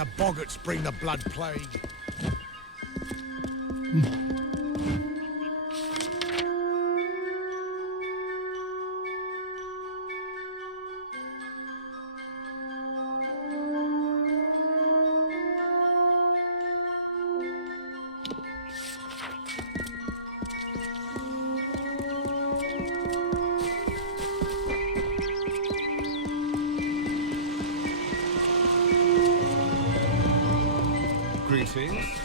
the Bobbits bring the blood plague. Greetings.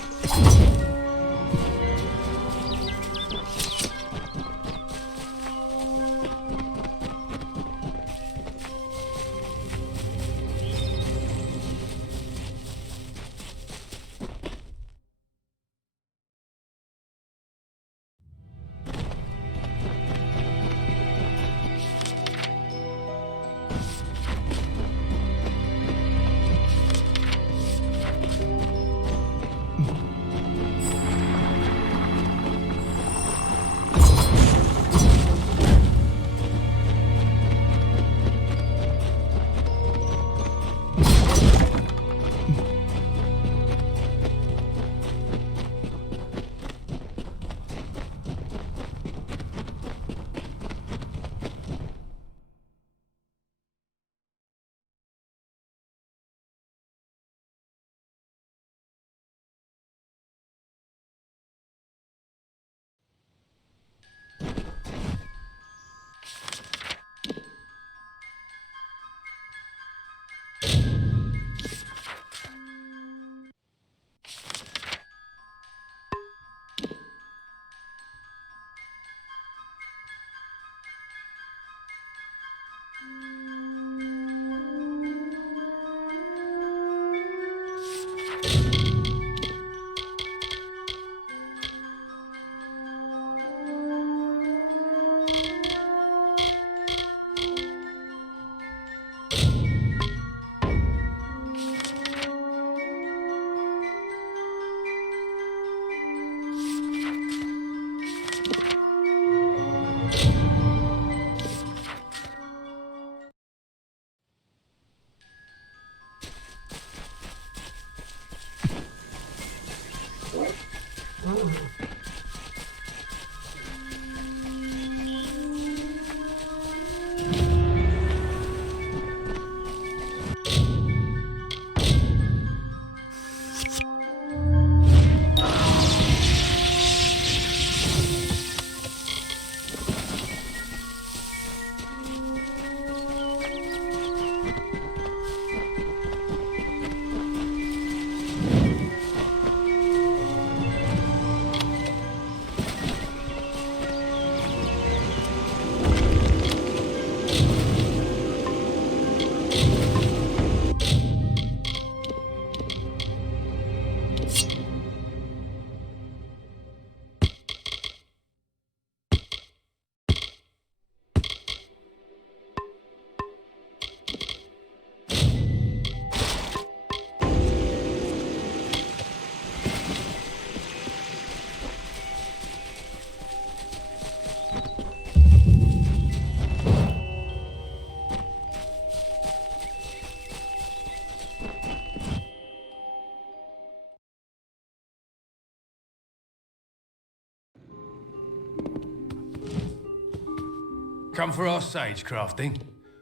Come for our sage crafting?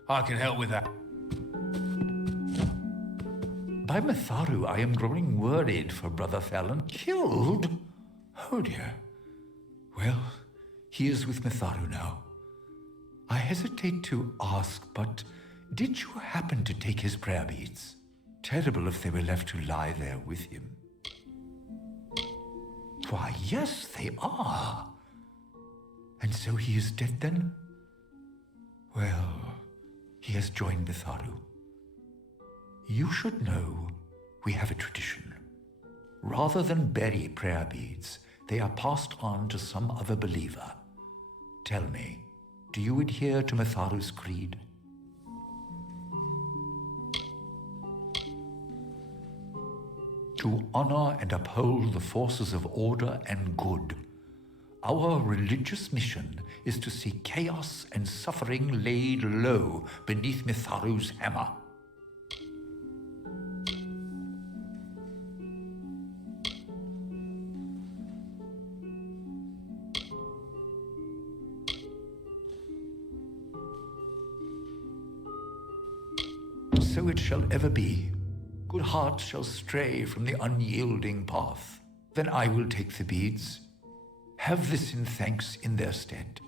I can help with that. By Matharu, I am growing worried for Brother Fallon. Killed? Oh dear. Well, he is with Matharu now. I hesitate to ask, but did you happen to take his prayer beads? Terrible if they were left to lie there with him. Why, yes, they are. And so he is dead then? Well, he has joined Matharu. You should know we have a tradition. Rather than bury prayer beads, they are passed on to some other believer. Tell me, do you adhere to Matharu's creed? To honor and uphold the forces of order and good. Our religious mission is to see chaos and suffering laid low beneath Matharu's hammer. so it shall ever be. Good hearts shall stray from the unyielding path. Then I will take the beads. Have this in thanks in their stead.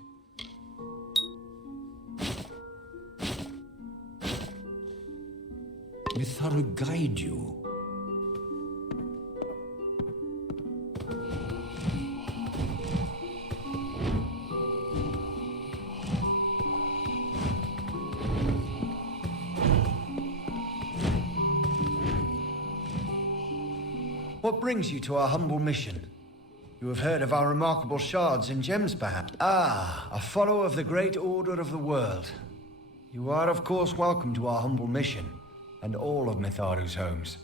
Mitharu guide you. What brings you to our humble mission? You have heard of our remarkable shards and gems, perhaps? Ah, a follower of the great order of the world. You are, of course, welcome to our humble mission, and all of Mitharu's homes.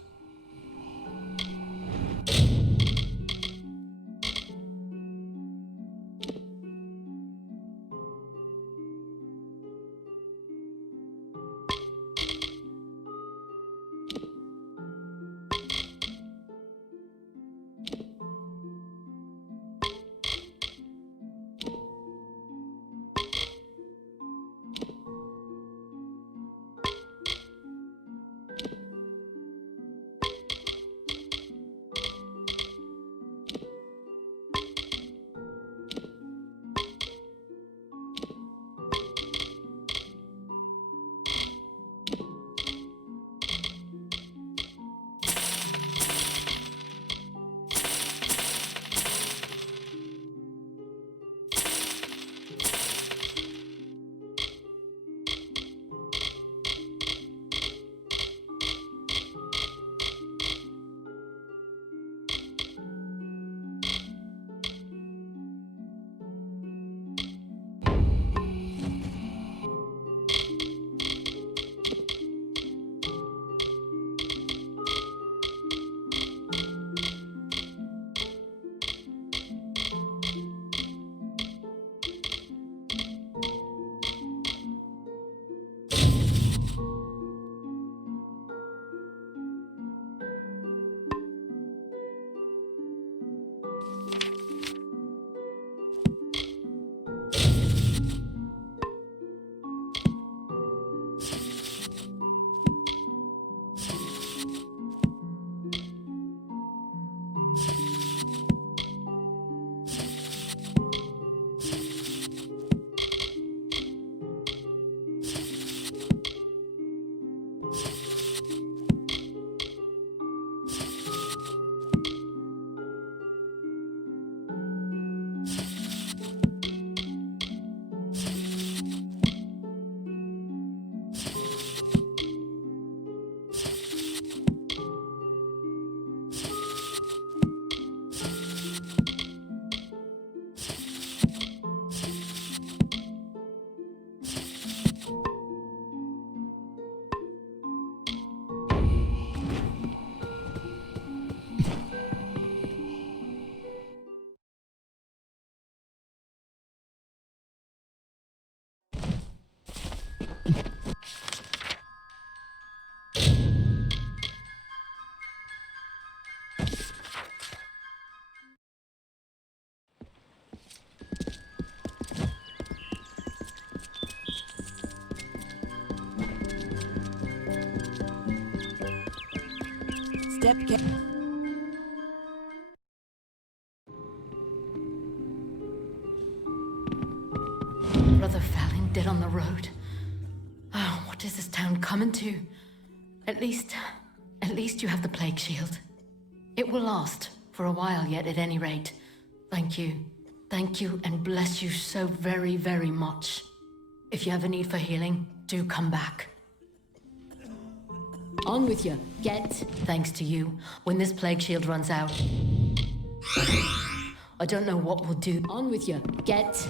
Brother Fallon dead on the road. Oh, what is this town coming to? At least you have the plague shield. It will last for a while yet, at any rate. Thank you. Thank you and bless you so very, very much. If you have a need for healing, do come back. On with you. Get. Thanks to you. When this plague shield runs out, I don't know what we'll do. On with you. Get.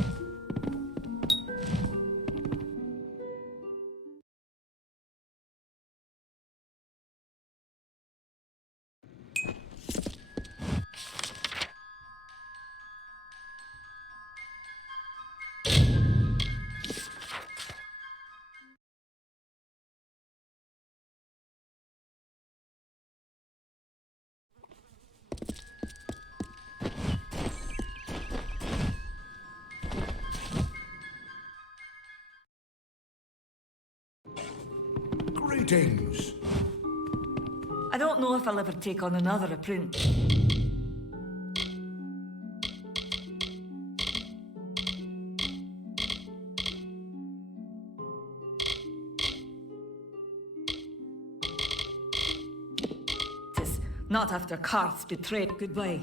Greetings. I don't know if I'll ever take on another apprentice. Not after Karth's betrayed. Goodbye.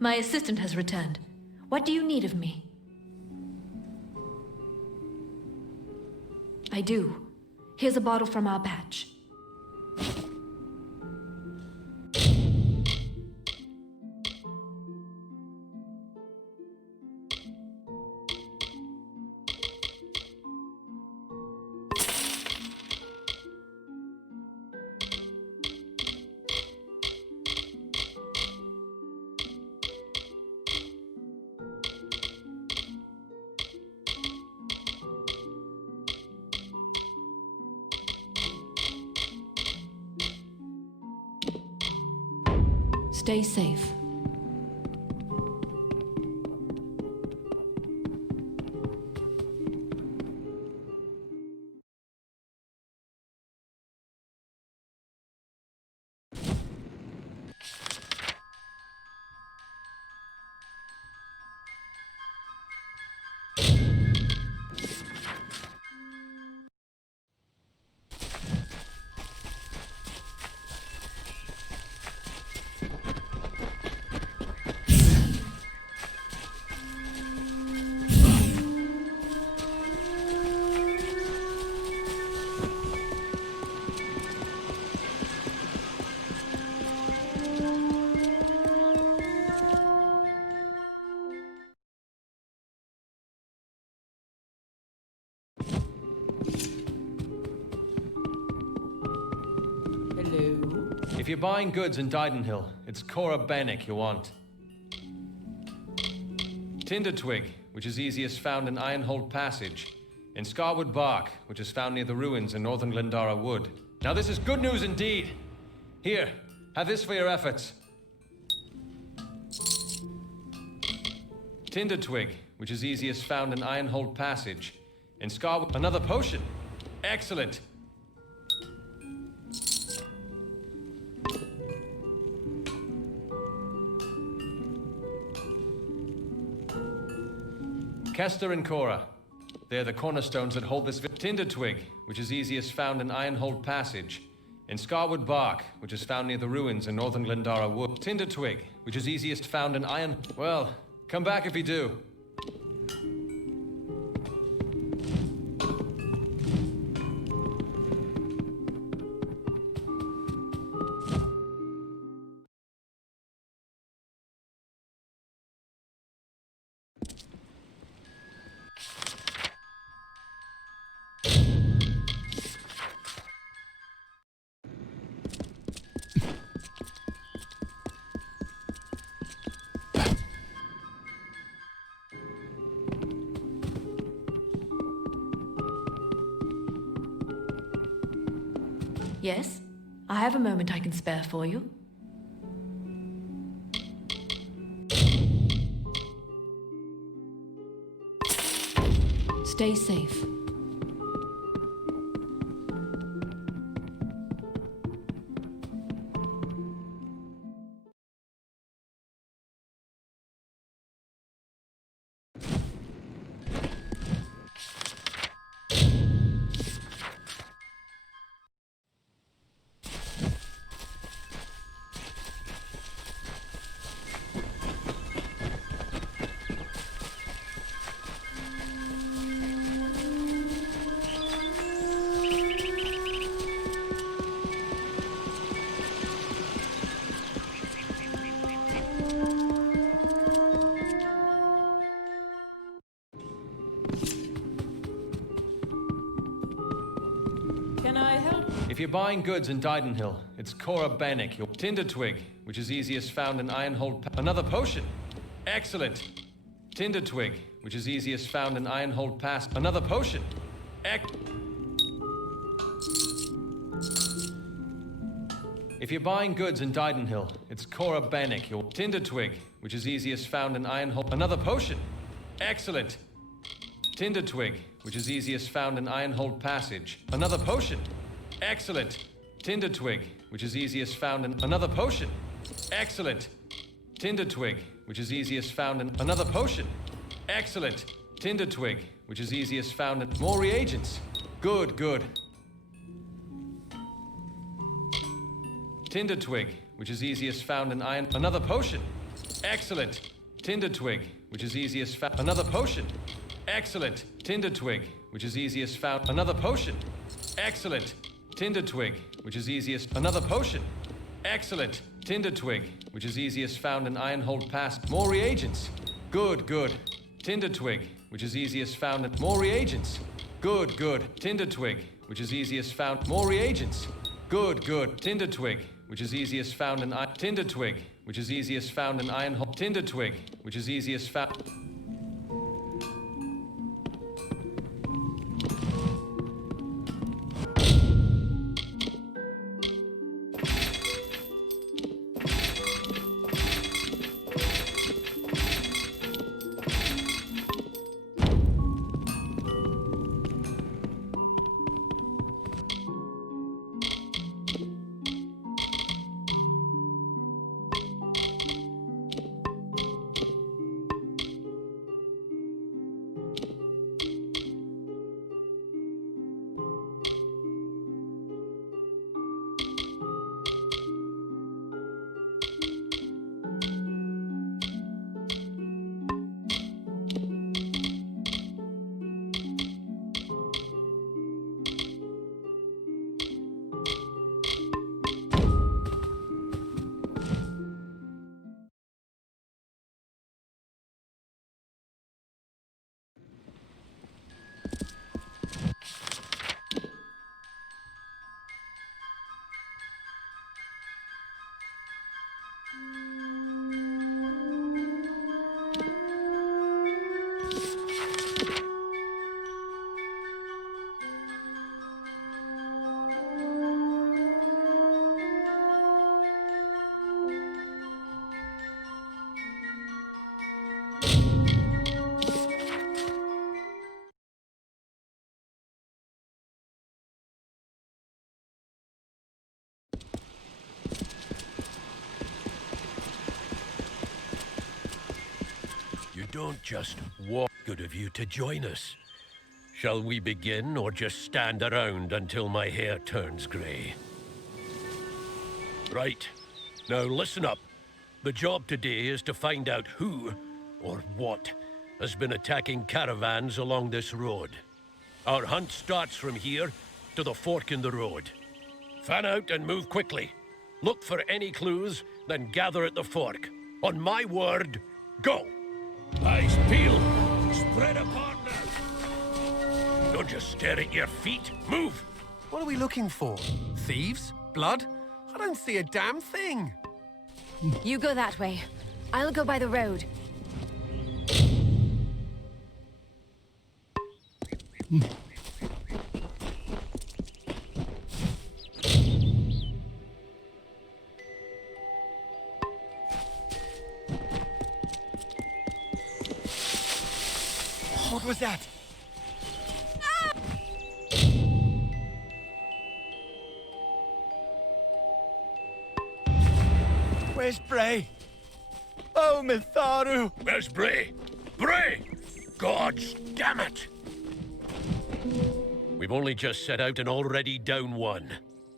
My assistant has returned. What do you need of me? I do. Here's a bottle from our batch. Stay safe. If you're buying goods in Didenhill, it's Cora Bannock you want. Tinder Twig, which is easiest found in Ironhold Passage. In Scarwood Bark, which is found near the ruins in northern Glendara Wood. Now this is good news indeed! Here, have this for your efforts. Tinder Twig, which is easiest found in Ironhold Passage. In Scarwood... Another potion! Excellent! Kester and Cora. They're the cornerstones that hold this... Tinder Twig, which is easiest found in Ironhold Passage. In Scarwood Bark, which is found near the ruins in northern Glendara Wood. Tinder Twig, which is easiest found in Iron... Well, come back if you do. Yes? I have a moment I can spare for you. Stay safe. Can I help? If you're buying goods in Didenhill, it's Cora Bannock, your Tinder Twig, which is easiest found in Ironhold. Another potion! Excellent! Tinder Twig, which is easiest found in Ironhold Pass. Another potion! If you're buying goods in Didenhill, it's Cora Bannock, your Tinder Twig, which is easiest found in Ironhold. Another potion! Excellent! Tinder Twig, which is easiest found in Ironhold Passage. Another potion! Excellent! Tinder Twig, which is easiest found in... Another potion! Excellent! Tinder Twig, which is easiest found in... Another potion! Excellent! Tinder Twig, which is easiest found in... More reagents! Good, good. Tinder Twig, which is easiest found in iron... Another potion! Excellent! Tinder Twig, which is easiest found... Another potion! Excellent! Tinder Twig, which is easiest found... Another potion! Excellent! Tinder Twig, which is easiest... Another potion! Excellent! Tinder Twig, which is easiest found in Ironhold Pass. More reagents! Good, good. Tinder Twig, which is easiest found in... More reagents! Good, good. Tinder Twig, which is easiest found... More reagents! Good, good. Tinder Twig, which is easiest found in... Tinder Twig, which is easiest found in Ironhold... Tinder Twig, which is easiest found... Don't just walk. Good of you to join us. Shall we begin or just stand around until my hair turns grey? Right. Now listen up. The job today is to find out who, or what, has been attacking caravans along this road. Our hunt starts from here to the fork in the road. Fan out and move quickly. Look for any clues, then gather at the fork. On my word, go! Eyes peeled. Spread apart now. Don't just stare at your feet. Move! What are we looking for? Thieves? Blood? I don't see a damn thing. You go that way. I'll go by the road. What was that? Where's Bray? Oh, Mitharu! Where's Bray? Bray! Gods damn it! We've only just set out and already down one.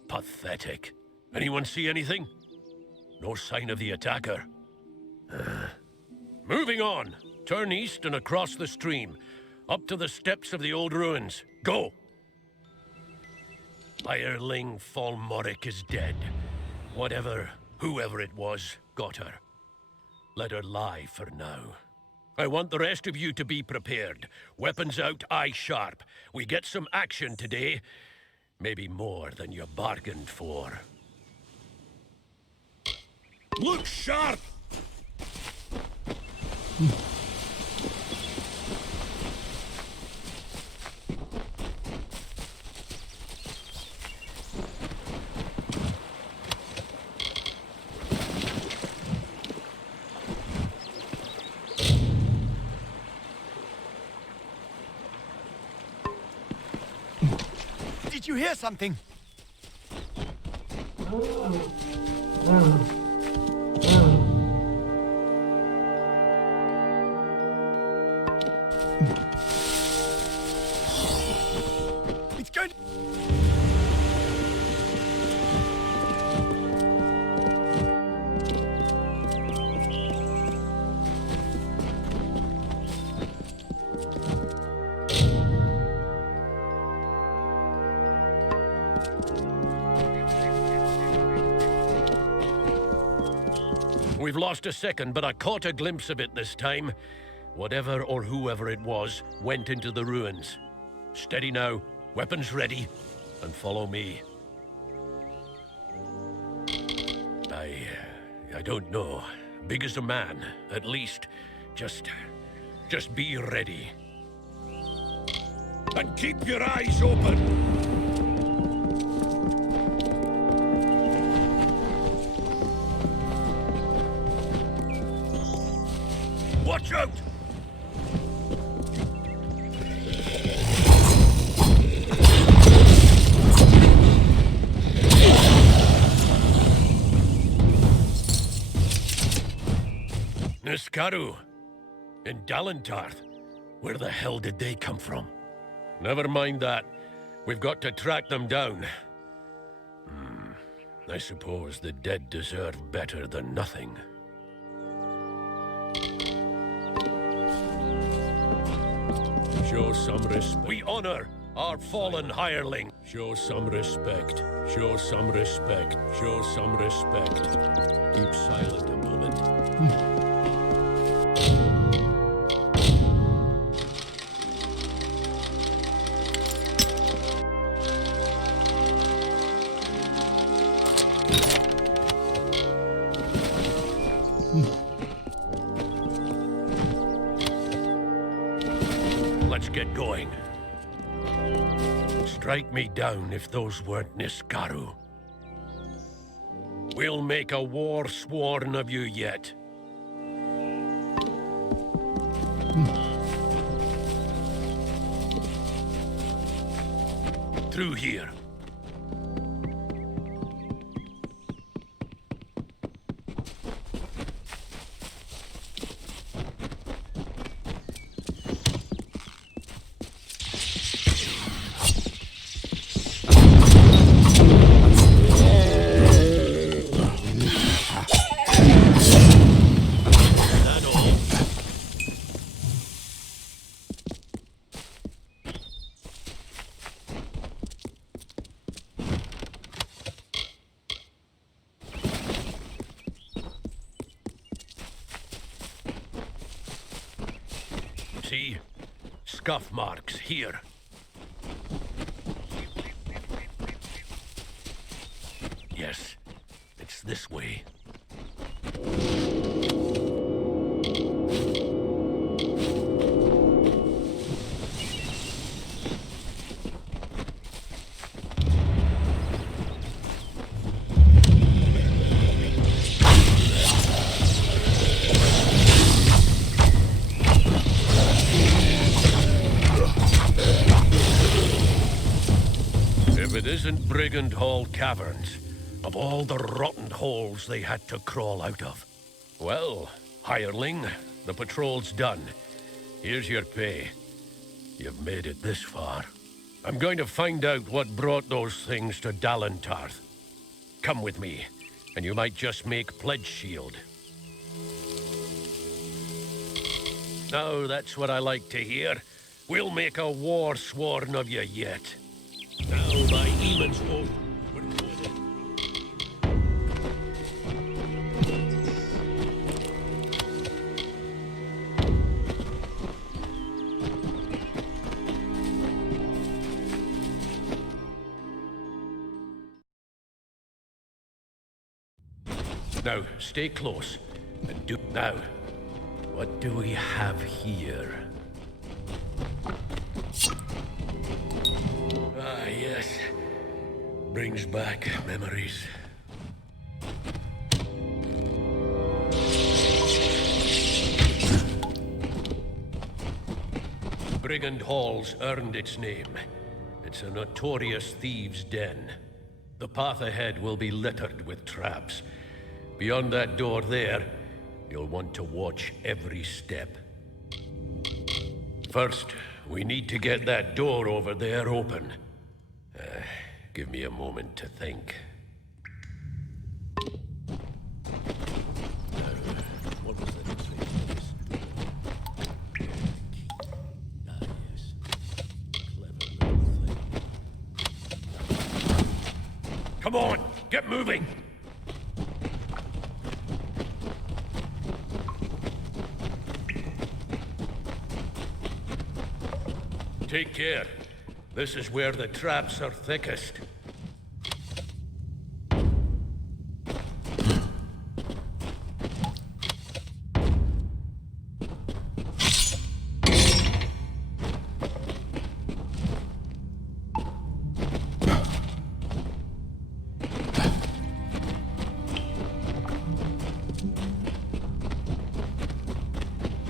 Pathetic. Anyone see anything? No sign of the attacker. Moving on. Turn east and across the stream. Up to the steps of the old ruins. Go! Hireling Falmoric is dead. Whoever it was, got her. Let her lie for now. I want the rest of you to be prepared. Weapons out, eyes sharp. We get some action today. Maybe more than you bargained for. Look sharp! Did you hear something? It's going to... We've lost a second, but I caught a glimpse of it this time. Whatever or whoever it was went into the ruins. Steady now, weapons ready, and follow me. I don't know. Big as a man, at least. Just be ready. And keep your eyes open! Watch out! Niskaru in Dalentarth. Where the hell did they come from? Never mind that. We've got to track them down. I suppose the dead deserve better than nothing. Show some respect. We honor our fallen hireling. Show some respect. Show some respect. Show some respect. Keep silent a moment. Let's get going. Strike me down if those weren't Niskaru. We'll make a war sworn of you yet. Through here. See? Scuff marks here. Yes, it's this way. If it isn't Brigand Hall Caverns, of all the rotten holes they had to crawl out of. Well, hireling, the patrol's done. Here's your pay. You've made it this far. I'm going to find out what brought those things to Dalentarth. Come with me, and you might just make pledge shield. Now that's what I like to hear. We'll make a war sworn of you yet. Now by Eamon's oath, we're going. Now, stay close. And do... Now, what do we have here? Ah, yes. Brings back memories. Brigand Hall's earned its name. It's a notorious thieves' den. The path ahead will be littered with traps. Beyond that door there, you'll want to watch every step. First, we need to get that door over there open. Give me a moment to think. What was that thing? Come on, get moving! Take care. This is where the traps are thickest.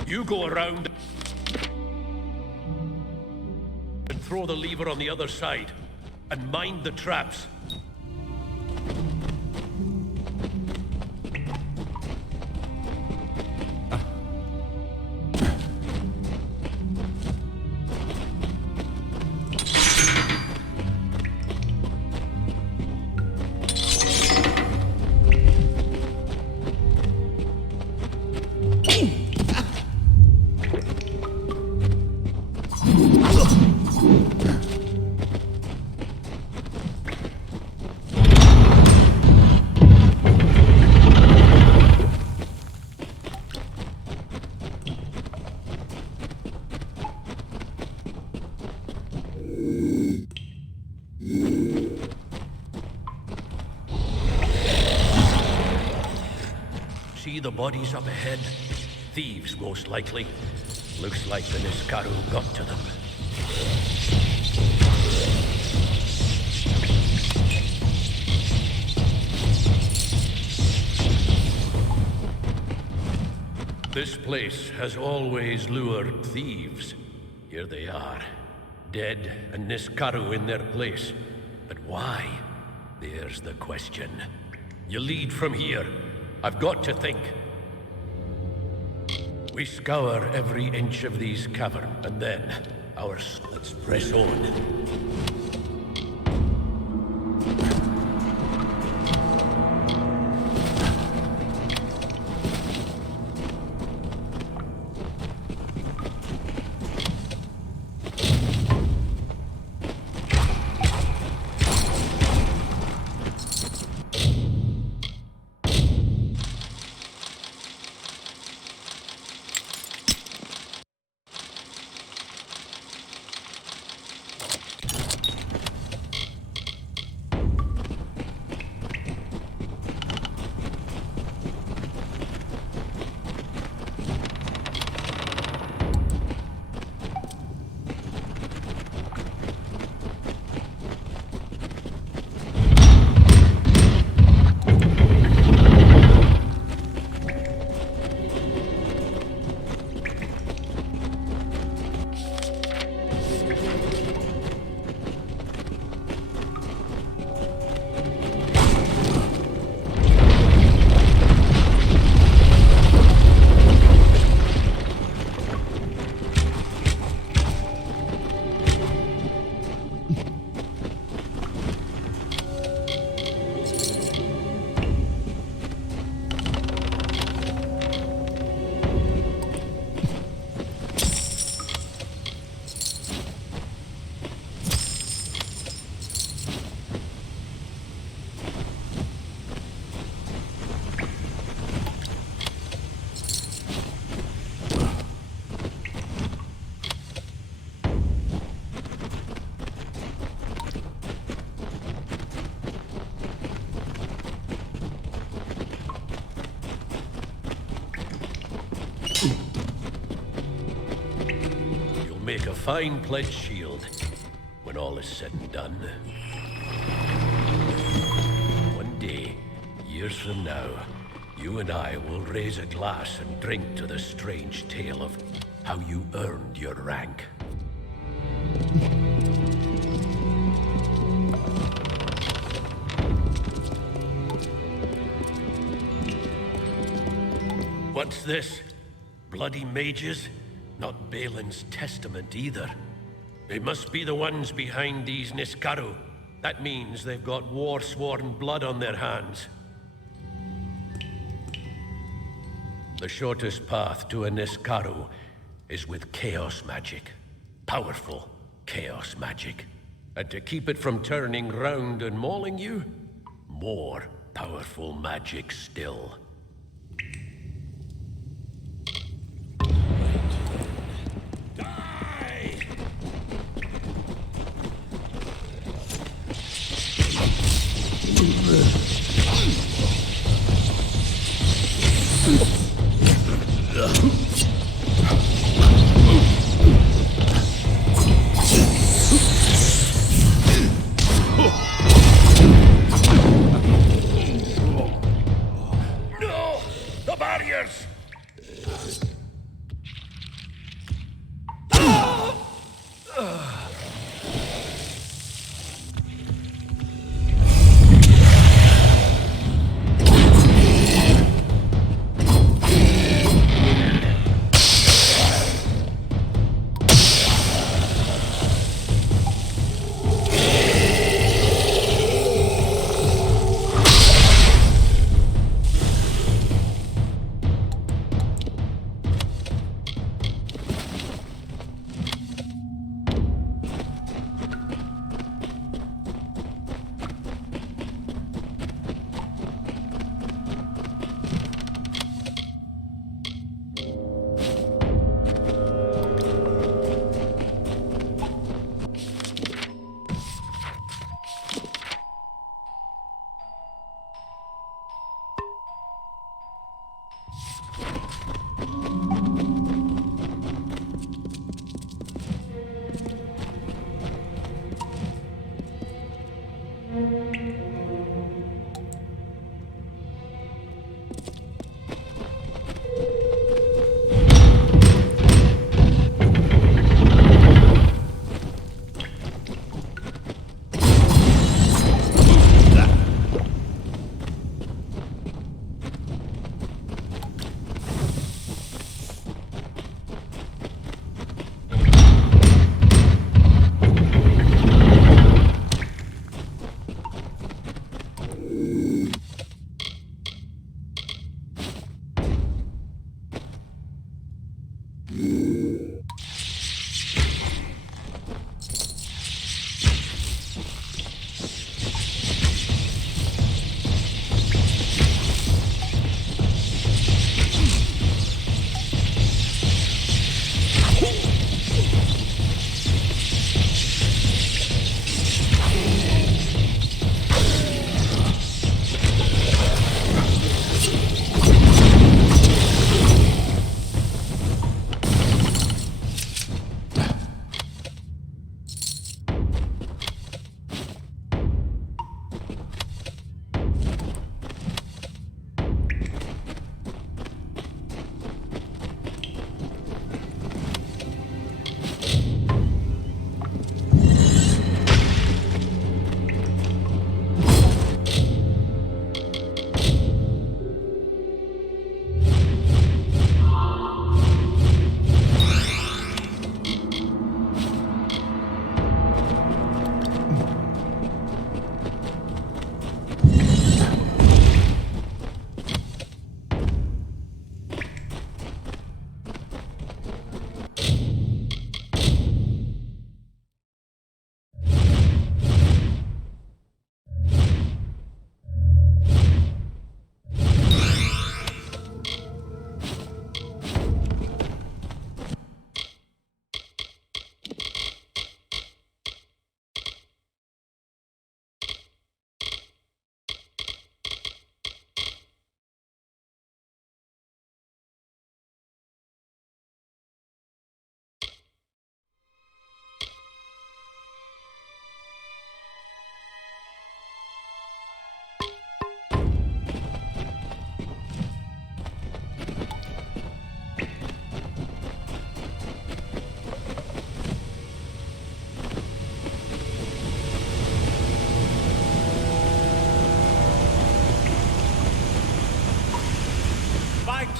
You go around and throw the lever on the other side, and mind the traps. See the bodies up ahead? Thieves, most likely. Looks like the Niskaru got to them. This place has always lured thieves. Here they are, dead and Niskaru in their place. But why? There's the question. You lead from here. I've got to think. We scour every inch of these caverns, and then let's press on. make a fine pledge shield when all is said and done. One day, years from now, you and I will raise a glass and drink to the strange tale of how you earned your rank. What's this? Bloody mages? Not Balin's testament either. They must be the ones behind these Niskaru. That means they've got war-sworn blood on their hands. The shortest path to a Niskaru is with chaos magic. Powerful chaos magic. And to keep it from turning round and mauling you, more powerful magic still. No! The barriers!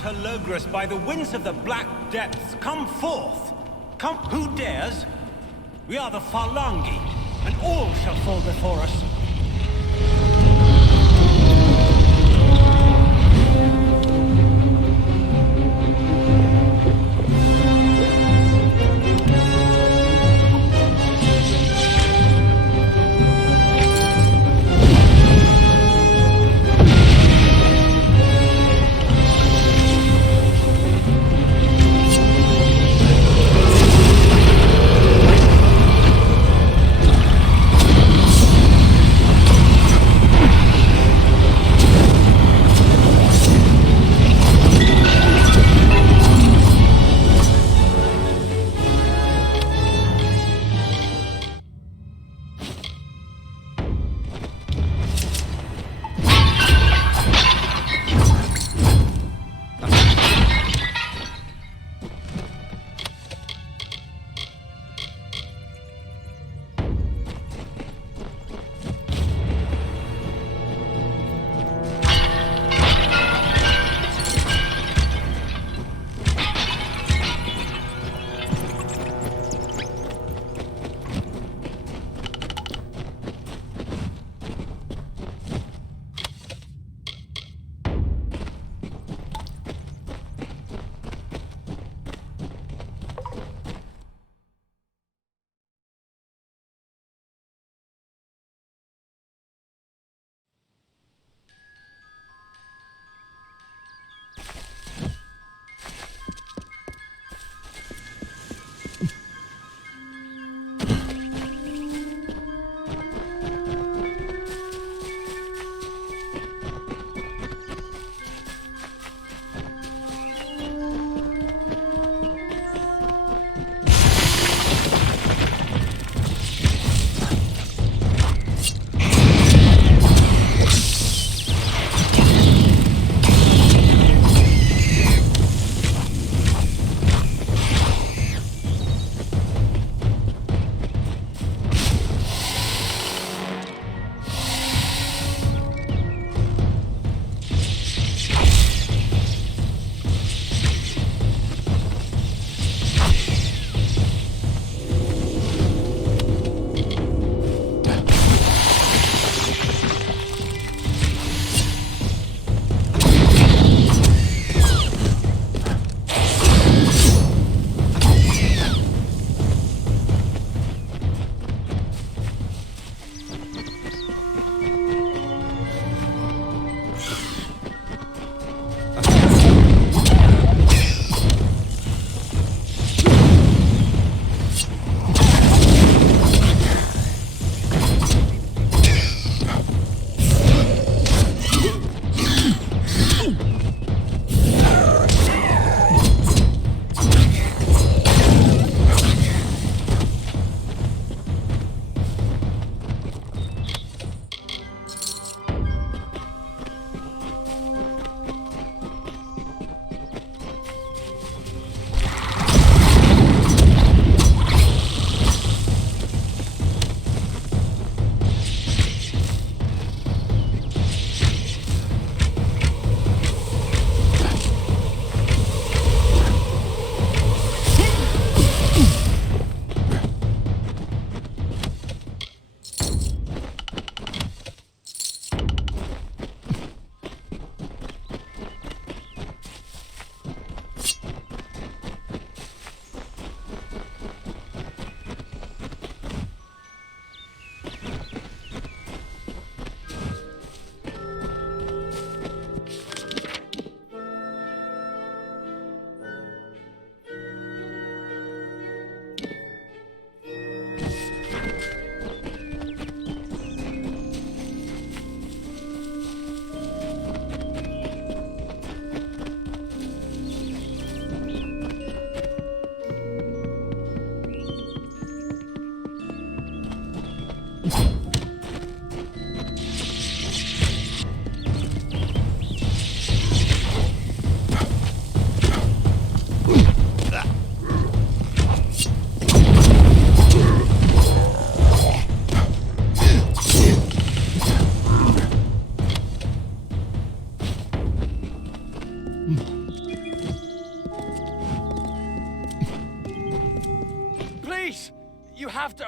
her Logres by the winds of the black depths. Come forth! Come, who dares? We are the Phalangi, and all shall fall before us.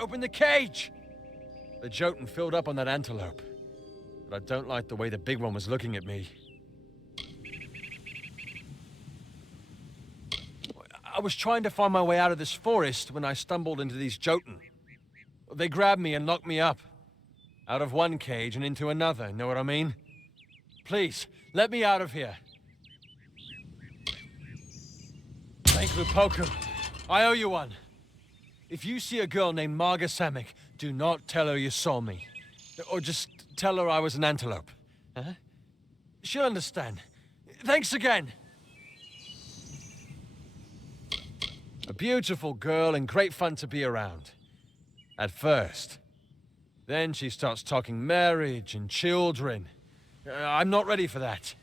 Open the cage! The Jotun filled up on that antelope. But I don't like the way the big one was looking at me. I was trying to find my way out of this forest when I stumbled into these Jotun. They grabbed me and locked me up. Out of one cage and into another, know what I mean? Please, let me out of here. Thank Lupoku. I owe you one. If you see a girl named Marga Samick, do not tell her you saw me. Or just tell her I was an antelope. Huh? She'll understand. Thanks again. A beautiful girl and great fun to be around. At first. Then she starts talking marriage and children. I'm not ready for that.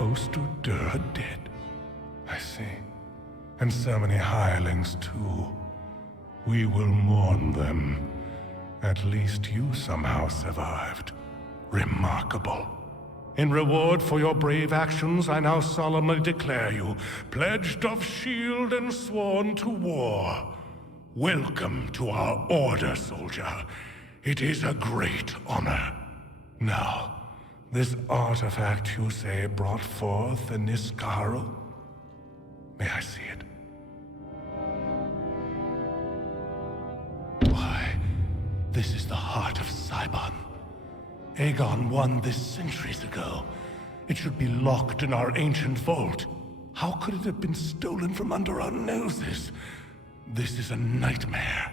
Oster are dead. I see. And so many hirelings, too. We will mourn them. At least you somehow survived. Remarkable. In reward for your brave actions, I now solemnly declare you pledged of shield and sworn to war. Welcome to our order, soldier. It is a great honor. Now, this artifact you say brought forth a Niskaru? May I see it? Why, this is the heart of Cybon. Aegon won this centuries ago. It should be locked in our ancient vault. How could it have been stolen from under our noses? This is a nightmare.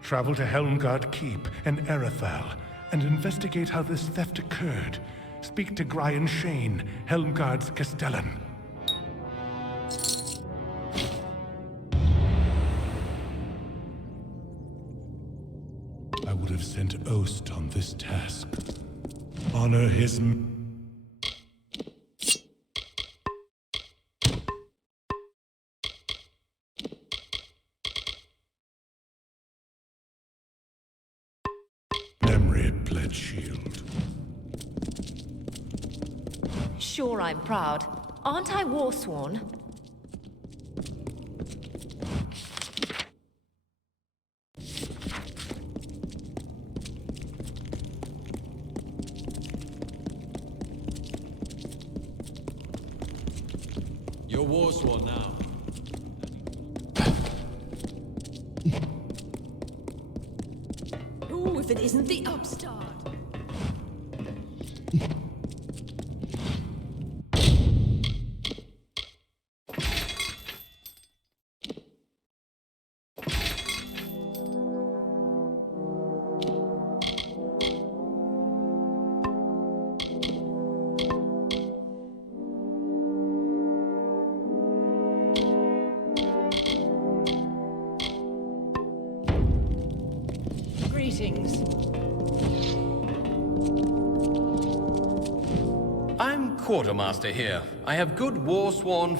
Travel to Helmgard Keep and Erethal and investigate how this theft occurred. Speak to Brian Shane, Helmgard's Castellan. I would have sent Ost on this task. Honor his... memory pledge shield. Sure, I'm proud. Aren't I warsworn? You're warsworn now. Oh, if it isn't the upstart. Greetings. I'm Quartermaster here. I have good warsworn...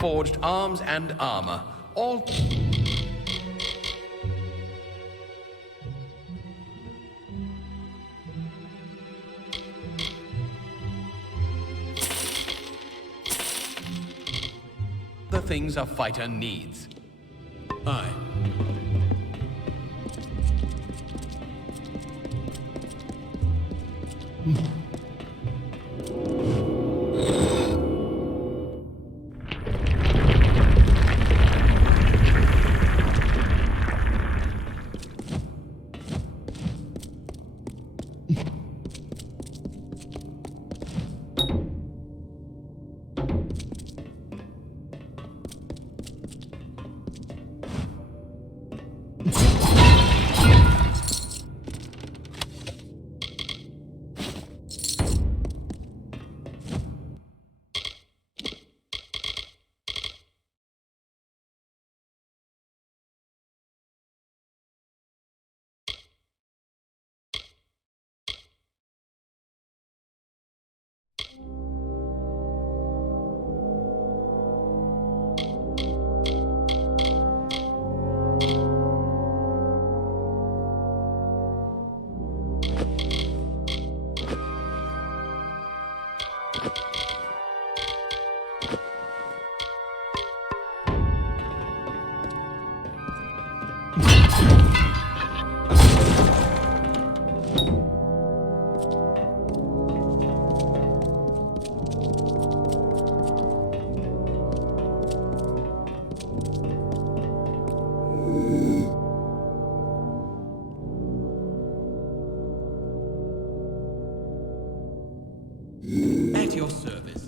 forged arms and armor, all... the things a fighter needs. Aye. At your service.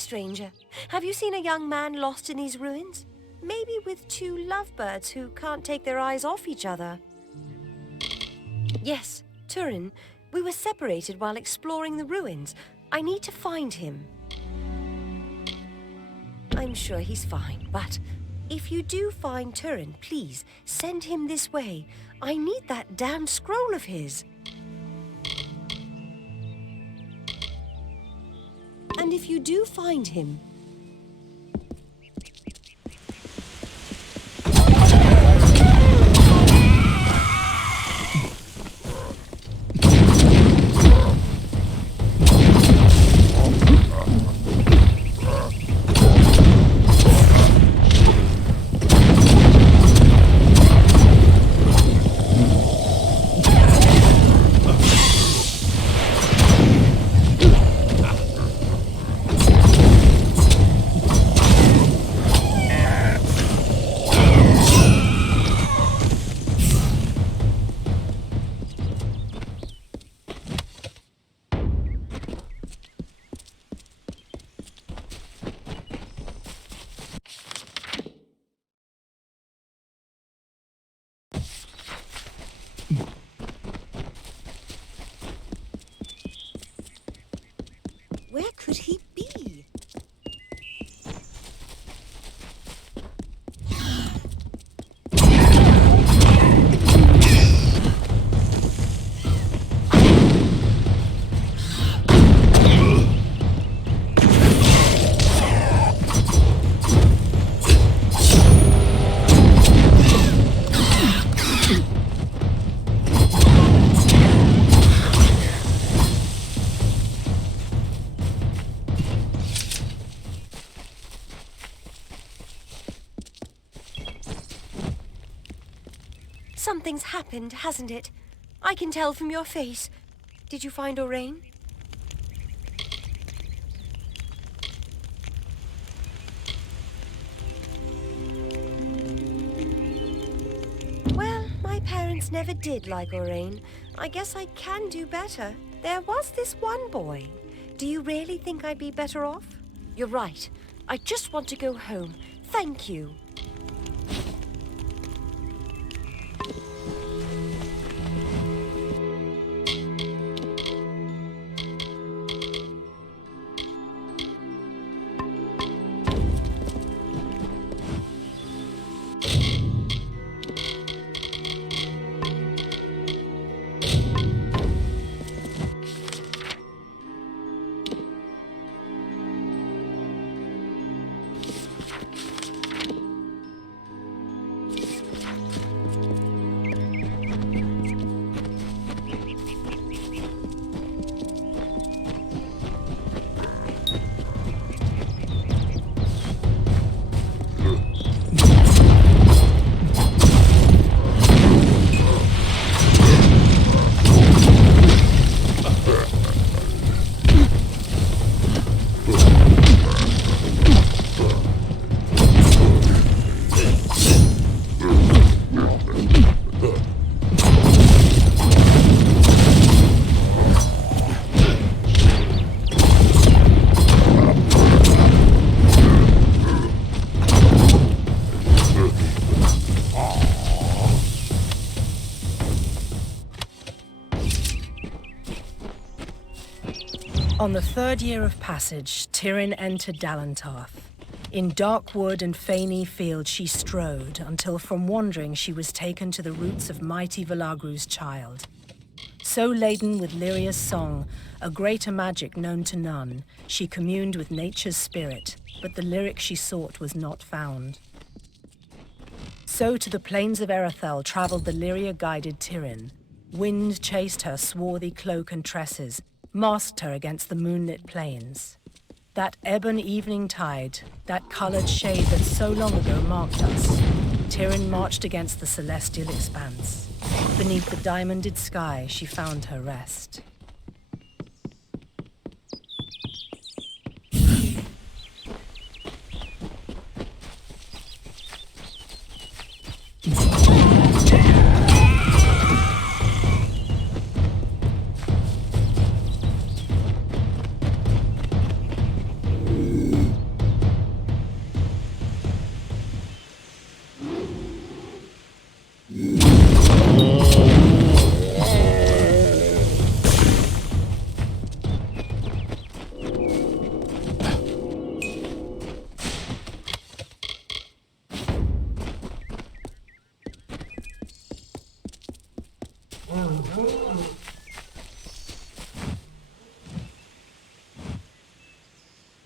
stranger. Have you seen a young man lost in these ruins? Maybe with two lovebirds who can't take their eyes off each other. Yes, Turin. We were separated while exploring the ruins. I need to find him. I'm sure he's fine, but if you do find Turin, please send him this way. I need that damned scroll of his. And if you do find him, where could he be? Something's happened, hasn't it? I can tell from your face. Did you find Orain? Well, my parents never did like Orain. I guess I can do better. There was this one boy. Do you really think I'd be better off? You're right. I just want to go home. Thank you. On the third year of passage, Tyrion entered Dalentarth. In dark wood and fany field she strode, until from wandering she was taken to the roots of mighty Velagru's child. So laden with Lyria's song, a greater magic known to none, she communed with nature's spirit, but the lyric she sought was not found. So to the plains of Erethel travelled the Lyria-guided Tyrion. Wind chased her swarthy cloak and tresses, masked her against the moonlit plains. That ebon evening tide, that coloured shade that so long ago marked us, Tyrion marched against the celestial expanse. Beneath the diamonded sky, she found her rest.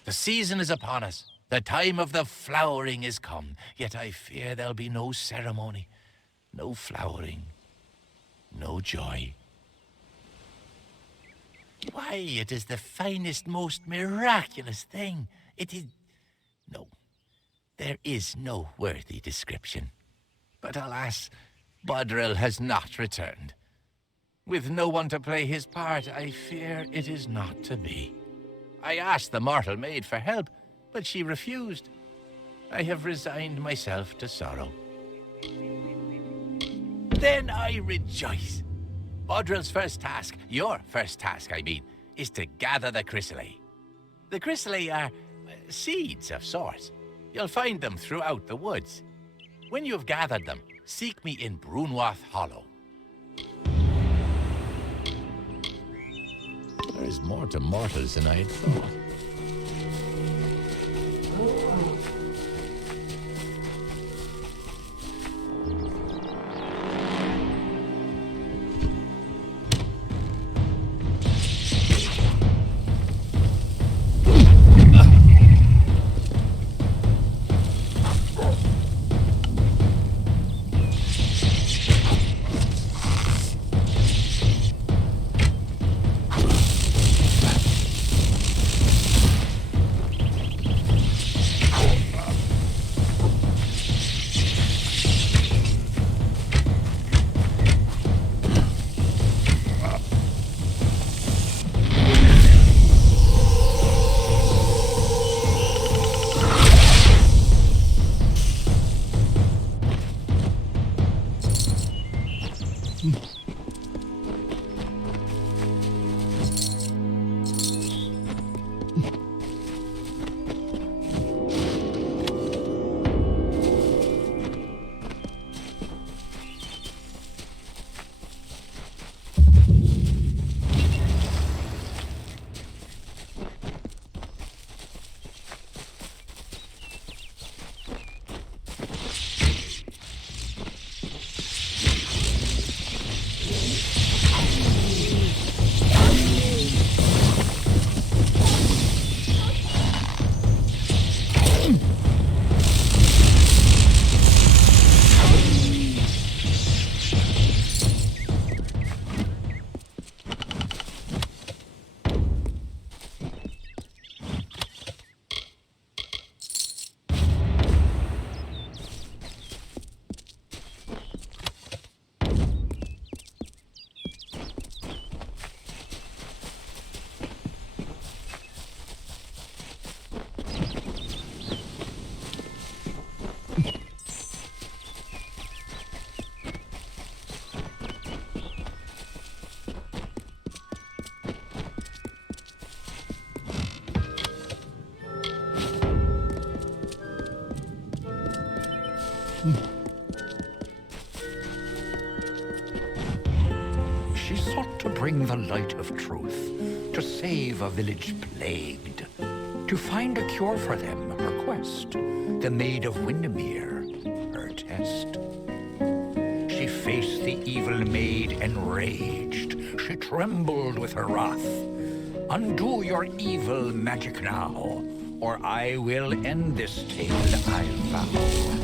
The season is upon us. The time of the flowering is come. Yet I fear there'll be no ceremony, no flowering, no joy. Why, it is the finest, most miraculous thing. It is... No, there is no worthy description. But alas, Bodril has not returned. With no one to play his part, I fear it is not to be. I asked the mortal maid for help, but she refused. I have resigned myself to sorrow. Then I rejoice. Bodril's first task, your first task, I mean, is to gather the chrysalis. The chrysalis are seeds of sorts. You'll find them throughout the woods. When you've gathered them, seek me in Brunwath Hollow. There is more to mortals than I had thought. She sought to bring the light of truth, to save a village plagued, to find a cure for them, her quest, the Maid of Windermere, her test. She faced the evil maid enraged, she trembled with her wrath. Undo your evil magic now, or I will end this tale, I vow.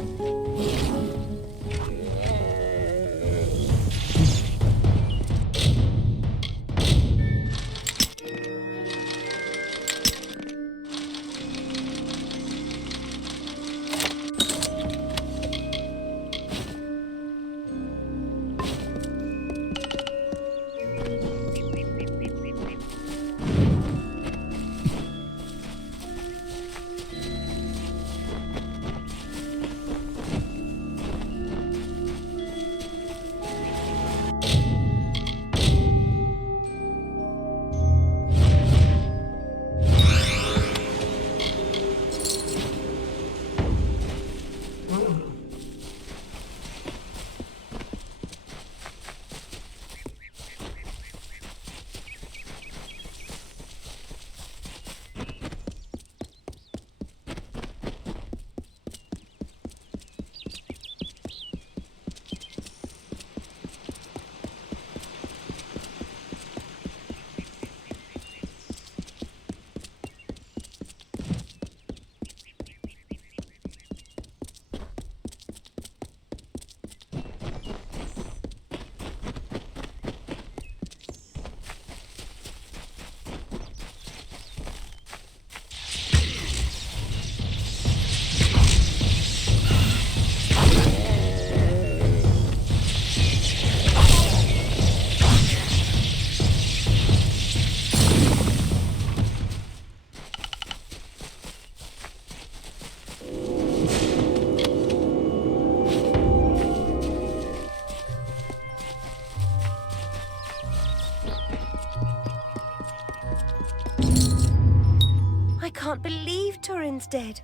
can't believe Turin's dead.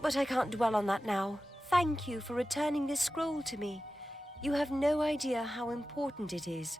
But I can't dwell on that now. Thank you for returning this scroll to me. You have no idea how important it is.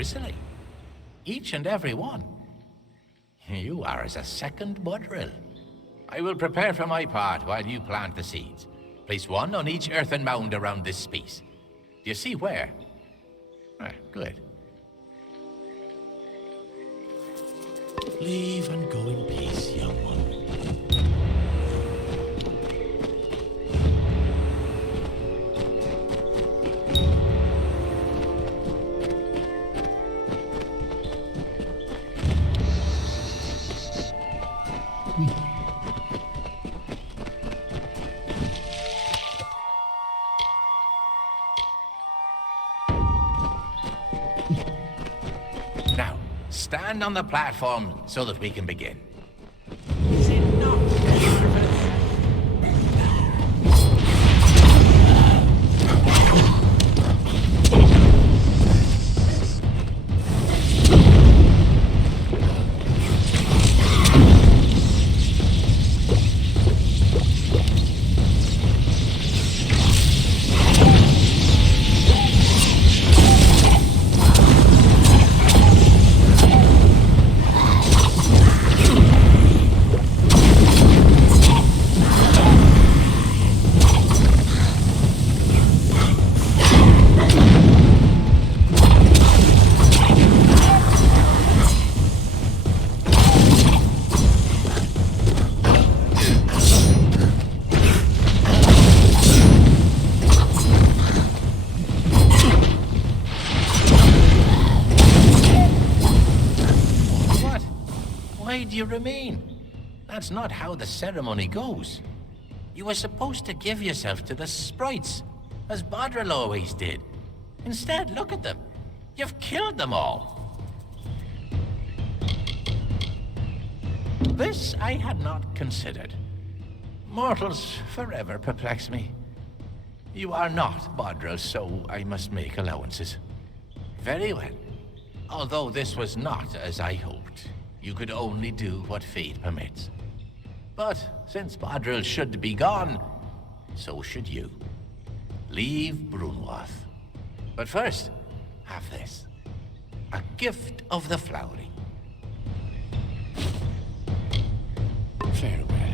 Chrysalis. Each and every one. You are as a second Bodril. I will prepare for my part while you plant the seeds. Place one on each earthen mound around this space. Do you see where? Ah, good. Leave and go in peace, young one. Now, stand on the platform so that we can begin. why do you remain? That's not how the ceremony goes. You were supposed to give yourself to the sprites, as Bodril always did. Instead, look at them. You've killed them all. This I had not considered. Mortals forever perplex me. You are not Bodril, so I must make allowances. Very well. Although this was not as I hoped, you could only do what fate permits. But since Bodril should be gone, so should you. Leave Brunwath. But first, have this. A gift of the flowering. Farewell.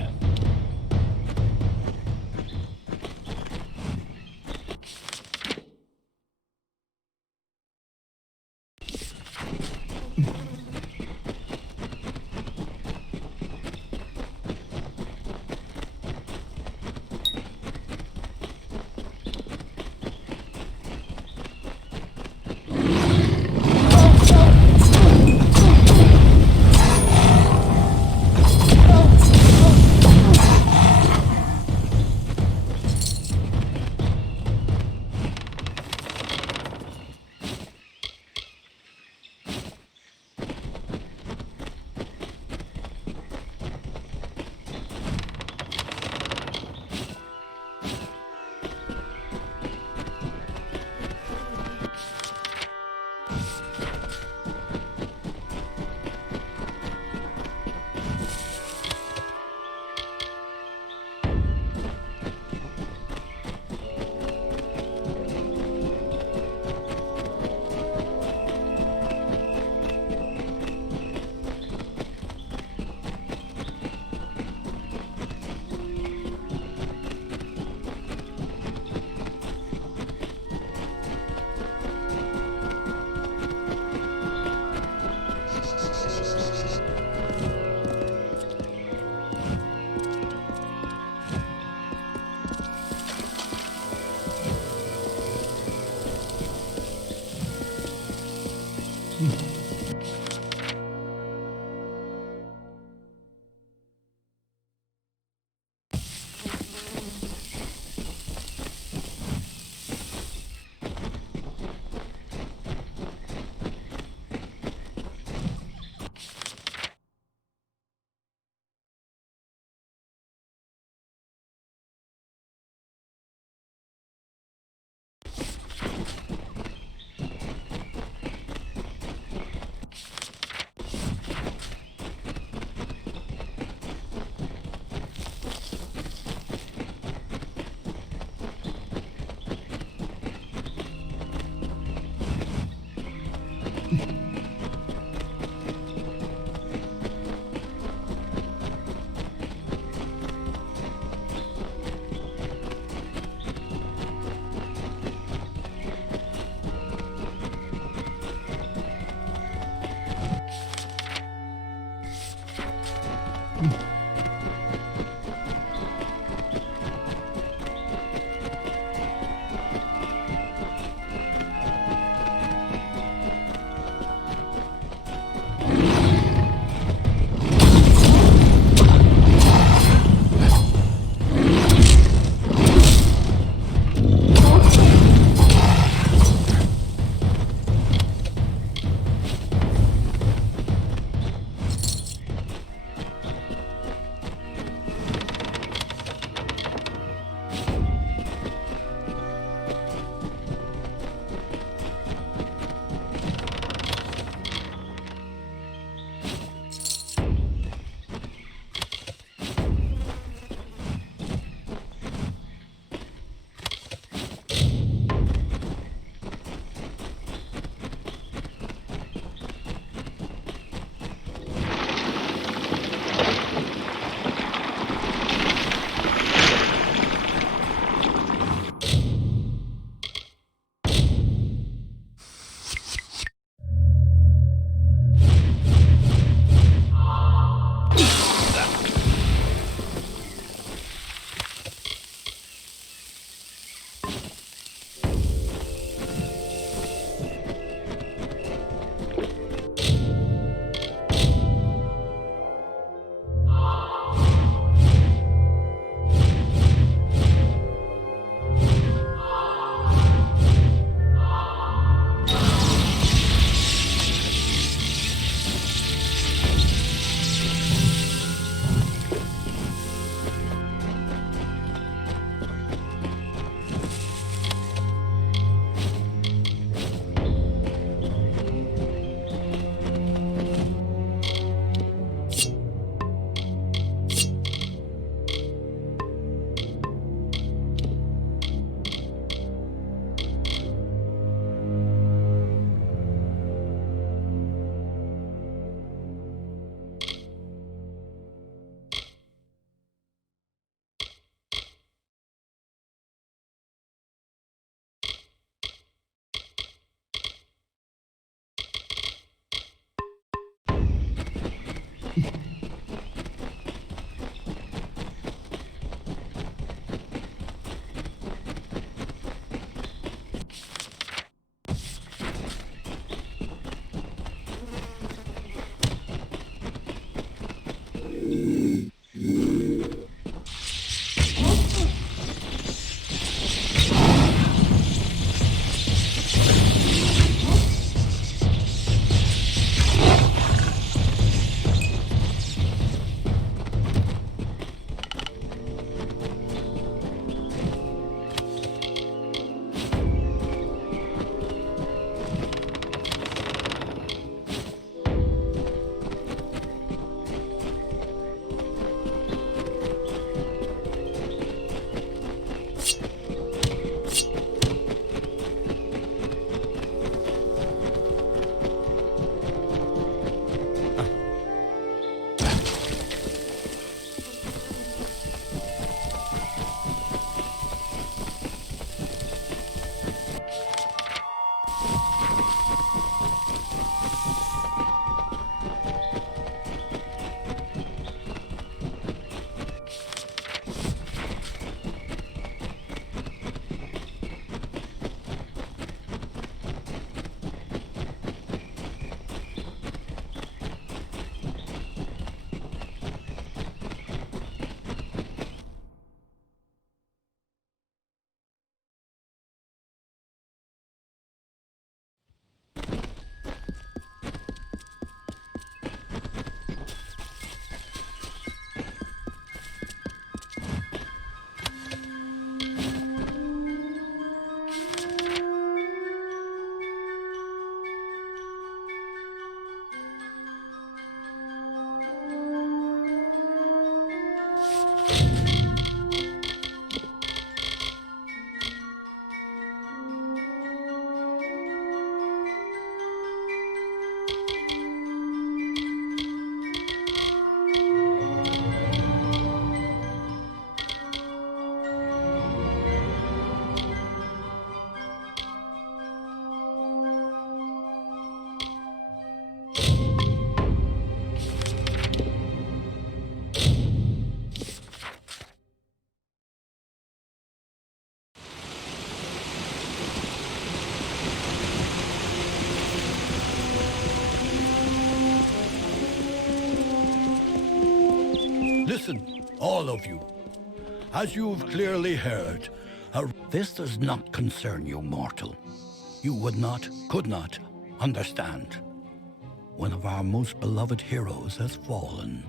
Listen, all of you. As you've clearly heard, this does not concern you, mortal. You would not, could not, understand. One of our most beloved heroes has fallen.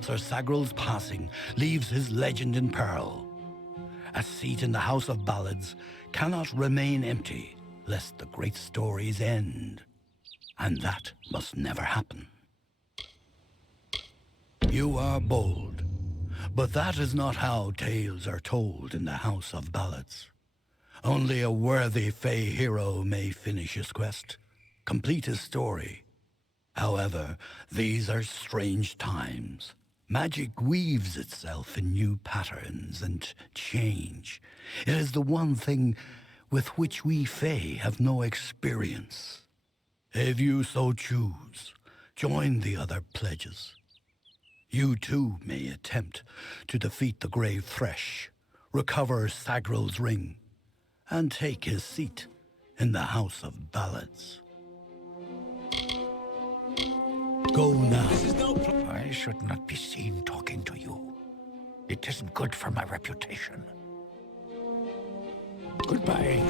Sir Sagral's passing leaves his legend in peril. A seat in the House of Ballads cannot remain empty, lest the great stories end. And that must never happen. You are bold, but that is not how tales are told in the House of Ballads. Only a worthy Fey hero may finish his quest, complete his story. However, these are strange times. Magic weaves itself in new patterns and change. It is the one thing with which we Fey have no experience. If you so choose, join the other pledges. You too may attempt to defeat the Grave Thresh, recover Sagral's ring, and take his seat in the House of Ballads. Go now. I should not be seen talking to you. It isn't good for my reputation. Goodbye.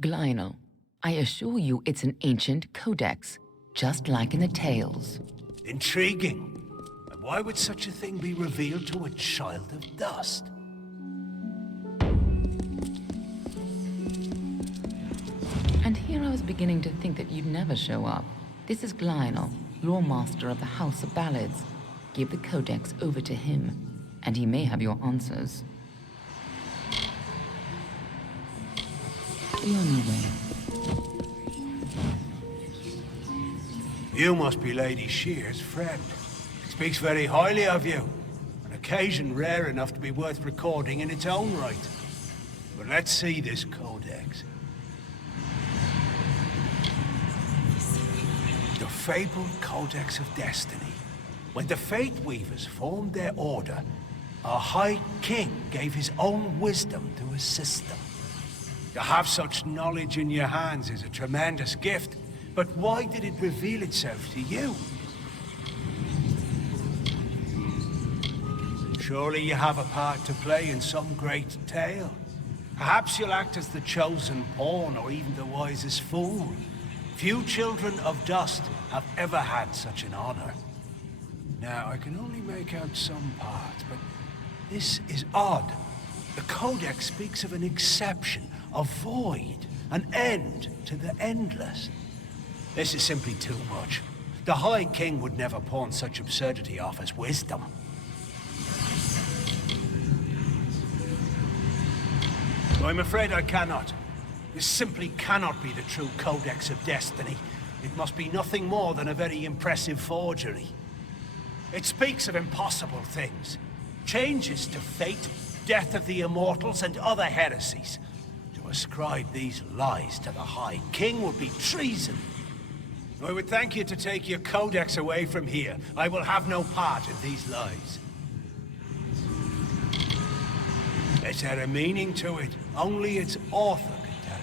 Glynel, I assure you it's an ancient codex, just like in the tales. Intriguing. And why would such a thing be revealed to a child of dust? And here I was beginning to think that you'd never show up. This is Glynel, lore master of the House of Ballads. Give the codex over to him, and he may have your answers. Be on your way. You must be Lady Shear's friend. Speaks very highly of you. An occasion rare enough to be worth recording in its own right. But let's see this codex. The fabled Codex of Destiny. When the Fate Weavers formed their order, our High King gave his own wisdom to assist them. To have such knowledge in your hands is a tremendous gift, but why did it reveal itself to you? Surely you have a part to play in some great tale. Perhaps you'll act as the chosen pawn or even the wisest fool. Few children of dust have ever had such an honor. Now, I can only make out some parts, but this is odd. The Codex speaks of an exception, a void, an end to the endless. This is simply too much. The High King would never pawn such absurdity off as wisdom. I'm afraid I cannot. This simply cannot be the true Codex of Destiny. It must be nothing more than a very impressive forgery. It speaks of impossible things. Changes to fate, death of the immortals, and other heresies. To ascribe these lies to the High King would be treason. I would thank you to take your codex away from here. I will have no part in these lies. Is there a meaning to it? Only its author can tell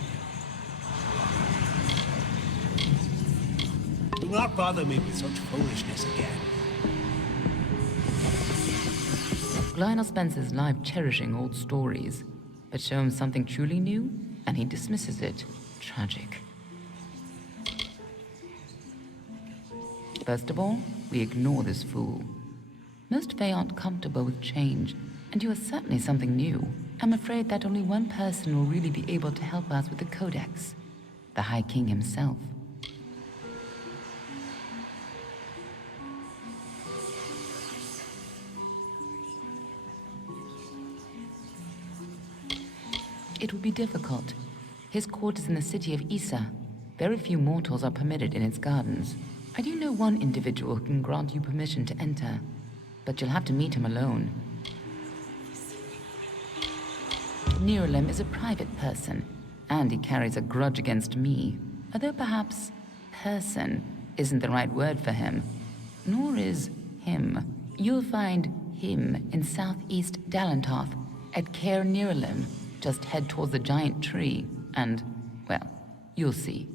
you. Do not bother me with such foolishness again. Glynel spends his life cherishing old stories, but show him something truly new, and he dismisses it. Tragic. First of all, we ignore this fool. Most Fae aren't comfortable with change, and you are certainly something new. I'm afraid that only one person will really be able to help us with the Codex. The High King himself. It will be difficult. His court is in the city of Issa. Very few mortals are permitted in its gardens. I do know one individual who can grant you permission to enter, but you'll have to meet him alone. Nirelem is a private person, and he carries a grudge against me. Although perhaps person isn't the right word for him, nor is him. You'll find him in southeast Dalentarth, at Caer Nirelem. Just head towards the giant tree, and, well, you'll see.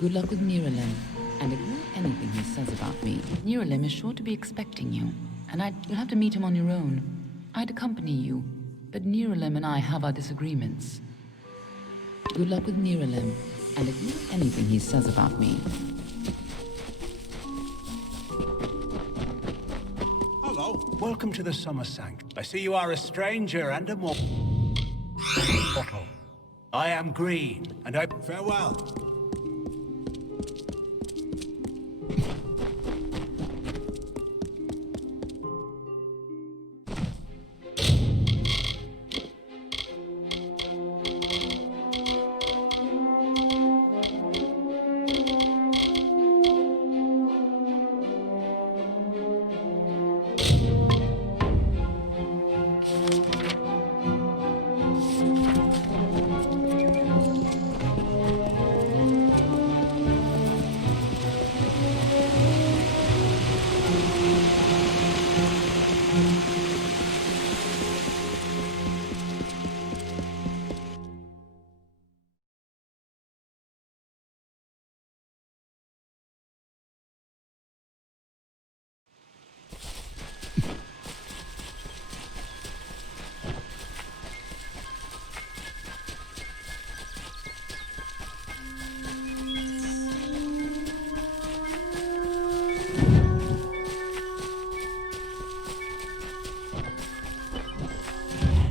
Good luck with Niralim, and ignore anything he says about me. Niralim is sure to be expecting you, and you'll have to meet him on your own. I'd accompany you, but Niralim and I have our disagreements. Good luck with Niralim, and ignore anything he says about me. Hello. Welcome to the Summer Sanct. I see you are a stranger and a mortal. I am Green, and I... Farewell.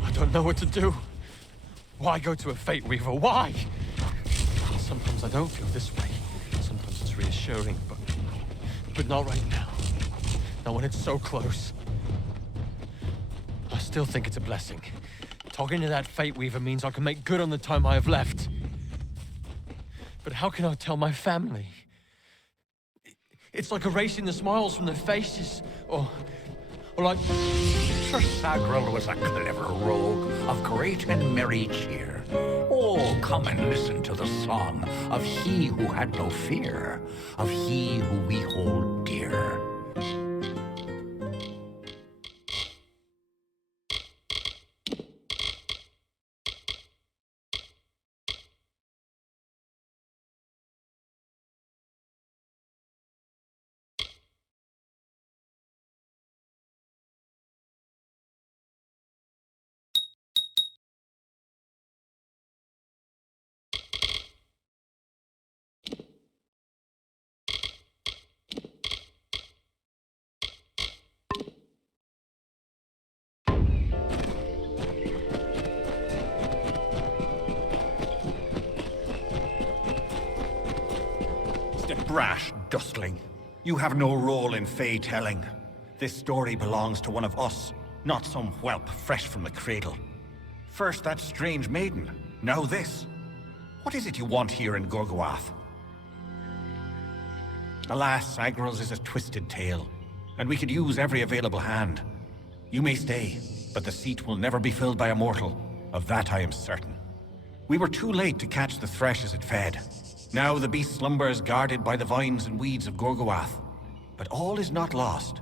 I don't know what to do. Why go to a Fate Weaver? Why? Sometimes I don't feel this way. Sometimes it's reassuring, but not right now. Not when it's so close. I still think it's a blessing. Talking to that Fate Weaver means I can make good on the time I have left. But how can I tell my family? It's like erasing the smiles from their faces, or like... Sir Sagril was a clever rogue of great and merry cheer. Oh, come and listen to the song of he who had no fear, of he who we hold dear. Brash dustling. You have no role in fey-telling. This story belongs to one of us, not some whelp fresh from the cradle. First that strange maiden, now this. What is it you want here in Gorgoath? Alas, Sagril's is a twisted tale, and we could use every available hand. You may stay, but the seat will never be filled by a mortal. Of that I am certain. We were too late to catch the thresh as it fed. Now the beast slumbers guarded by the vines and weeds of Gorgoath. But all is not lost.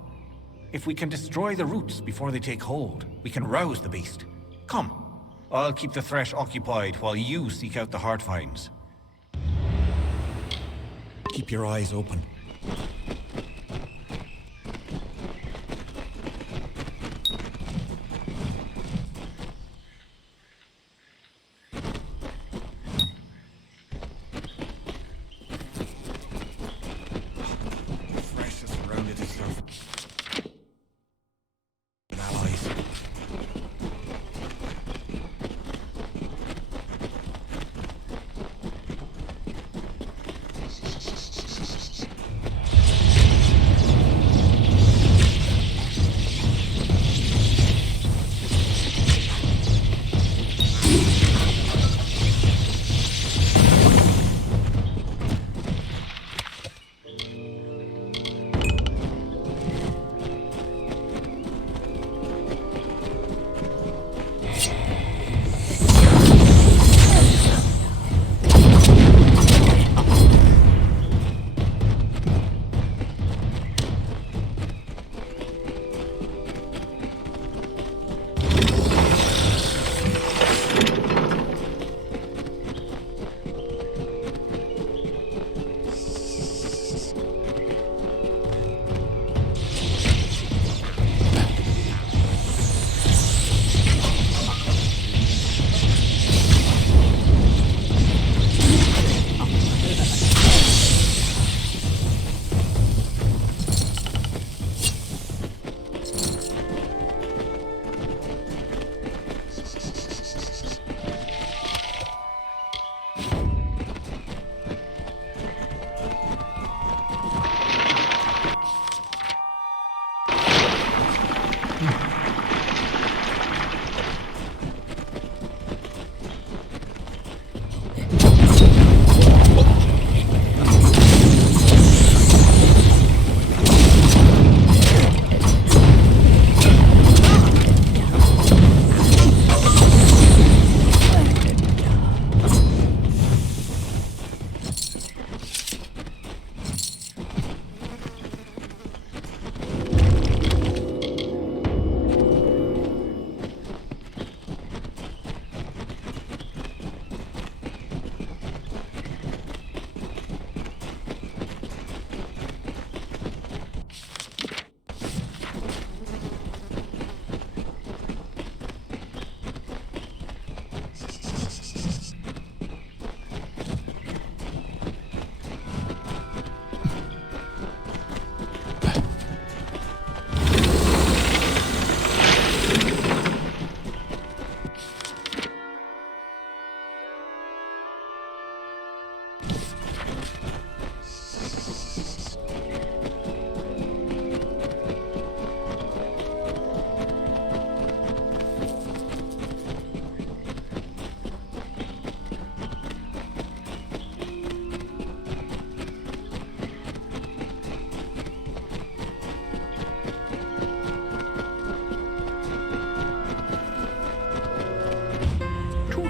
If we can destroy the roots before they take hold, we can rouse the beast. Come, I'll keep the thresh occupied while you seek out the heart vines. Keep your eyes open.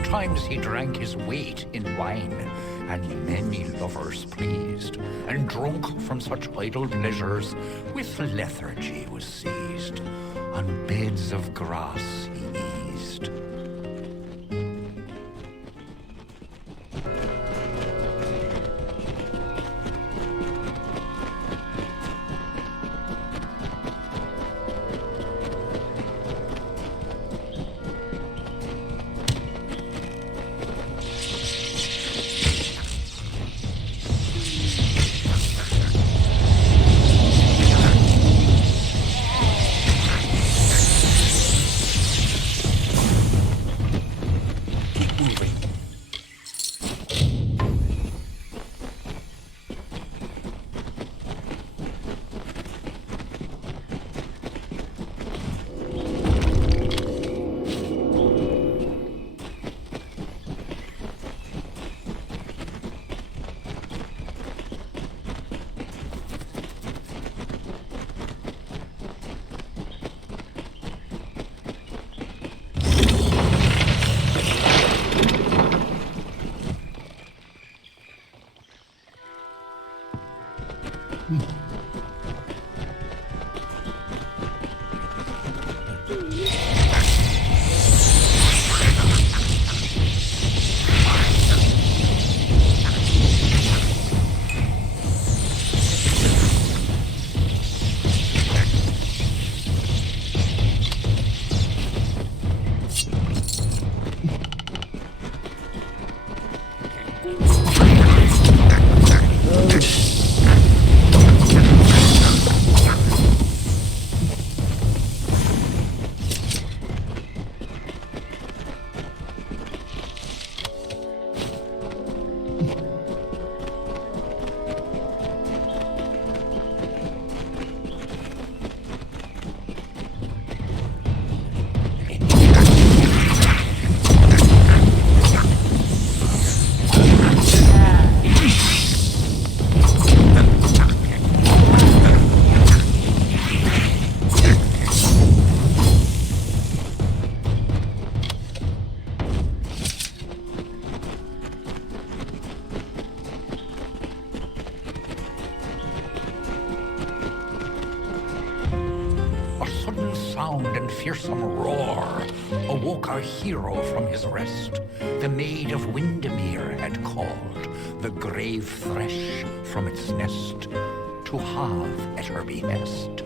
Sometimes he drank his weight in wine, and many lovers pleased, and drunk from such idle pleasures, with lethargy was seized. On beds of grass he eased. Fearsome roar awoke our hero from his rest. The maid of Windermere had called the grave thresh from its nest to have at her behest.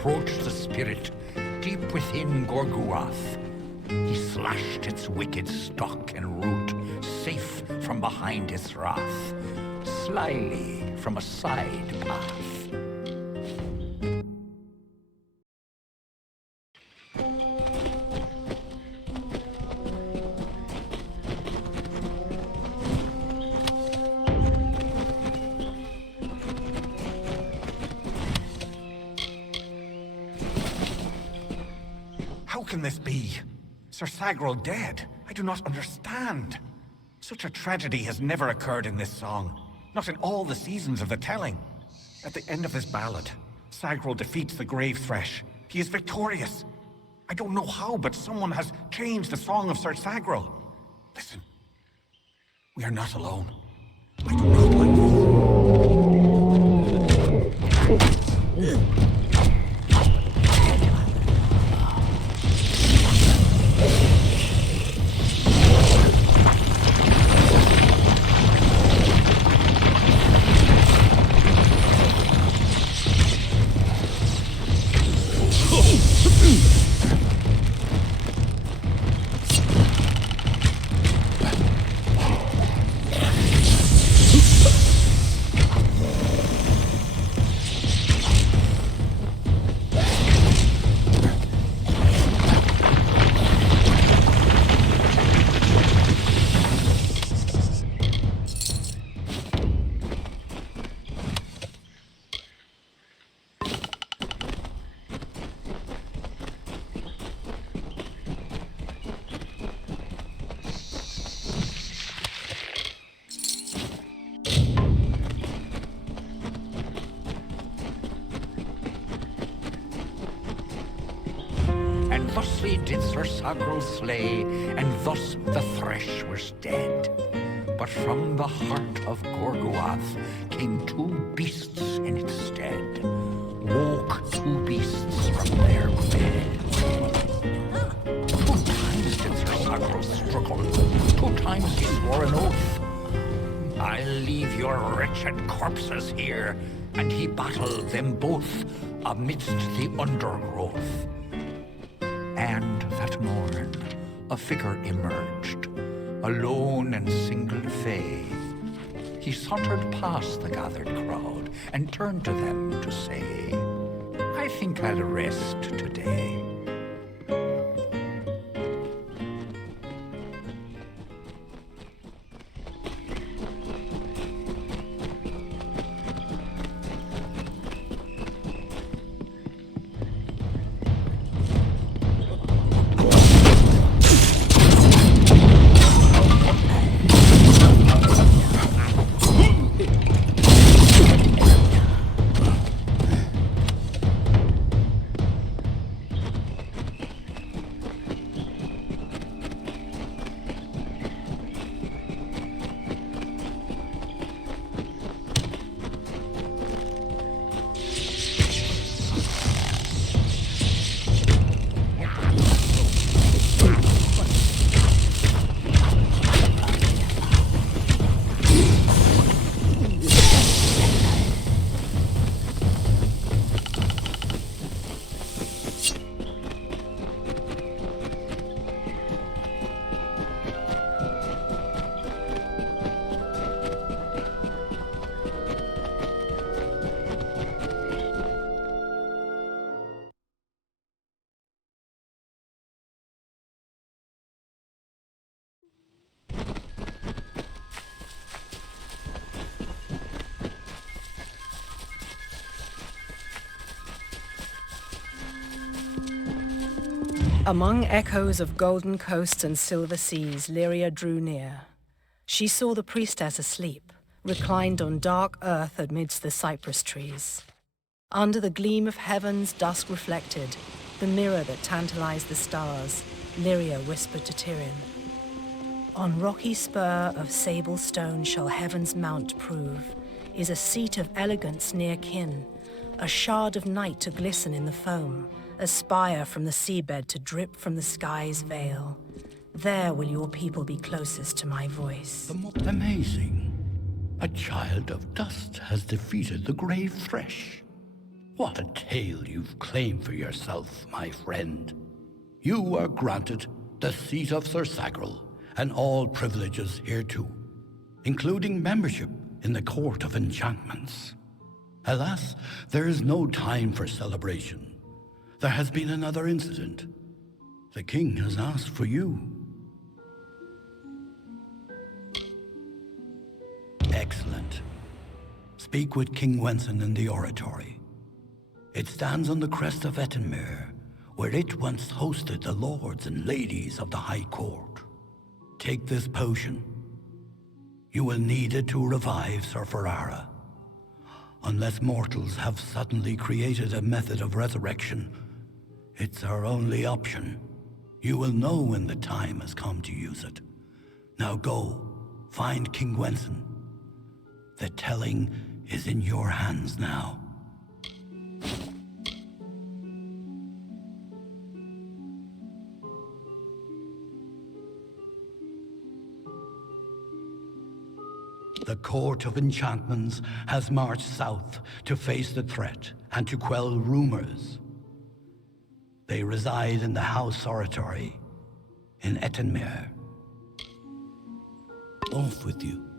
approached the spirit deep within Gorguath. He slashed its wicked stock and root, safe from behind its wrath, slyly from a side path. How can this be? Sir Sagrel dead? I do not understand. Such a tragedy has never occurred in this song. Not in all the seasons of the telling. At the end of this ballad, Sagrel defeats the Grave Thresh. He is victorious. I don't know how, but someone has changed the song of Sir Sagrel. Listen. We are not alone. I do not like this. Thusly did Sir Sagrel slay, and thus the Thresh was dead. But from the heart of Gorguath came two beasts in its stead. Woke two beasts from their bed. 2 times did Sir Sagrel struggle, 2 times he swore an oath. I'll leave your wretched corpses here, and he battled them both amidst the undergrowth. And that morn, a figure emerged, alone and single fay. He sauntered past the gathered crowd and turned to them to say, I think I'll rest today. Among echoes of golden coasts and silver seas, Lyria drew near. She saw the priestess asleep, reclined on dark earth amidst the cypress trees. Under the gleam of heaven's dusk reflected, the mirror that tantalized the stars, Lyria whispered to Tyrion, On rocky spur of sable stone shall heaven's mount prove, is a seat of elegance near kin, a shard of night to glisten in the foam, a spire from the seabed to drip from the sky's veil. There will your people be closest to my voice. Amazing. A child of dust has defeated the Grave Thresh. What a tale you've claimed for yourself, my friend. You are granted the seat of Sir Sagril and all privileges hereto, including membership in the Court of Enchantments. Alas, there is no time for celebration. There has been another incident. The king has asked for you. Excellent. Speak with King Wenson in the oratory. It stands on the crest of Ettenmere, where it once hosted the lords and ladies of the High Court. Take this potion. You will need it to revive Sir Ferrara. Unless mortals have suddenly created a method of resurrection, it's our only option. You will know when the time has come to use it. Now go, find King Wenson. The telling is in your hands now. The Court of Enchantments has marched south to face the threat and to quell rumors. They reside in the House Oratory in Ettenmere. Off with you.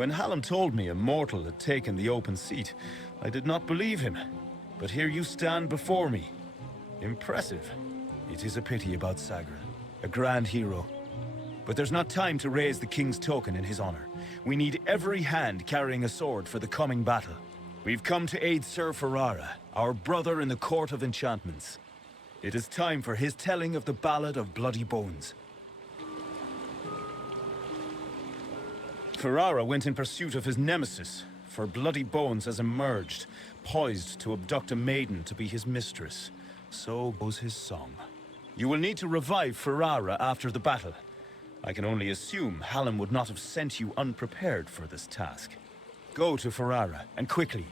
When Hallam told me a mortal had taken the open seat, I did not believe him. But here you stand before me. Impressive. It is a pity about Sagra, a grand hero. But there's not time to raise the king's token in his honor. We need every hand carrying a sword for the coming battle. We've come to aid Sir Ferrara, our brother in the Court of Enchantments. It is time for his telling of the Ballad of Bloody Bones. Ferrara went in pursuit of his nemesis, for Bloody Bones has emerged, poised to abduct a maiden to be his mistress. So goes his song. You will need to revive Ferrara after the battle. I can only assume Hallam would not have sent you unprepared for this task. Go to Ferrara, and quickly.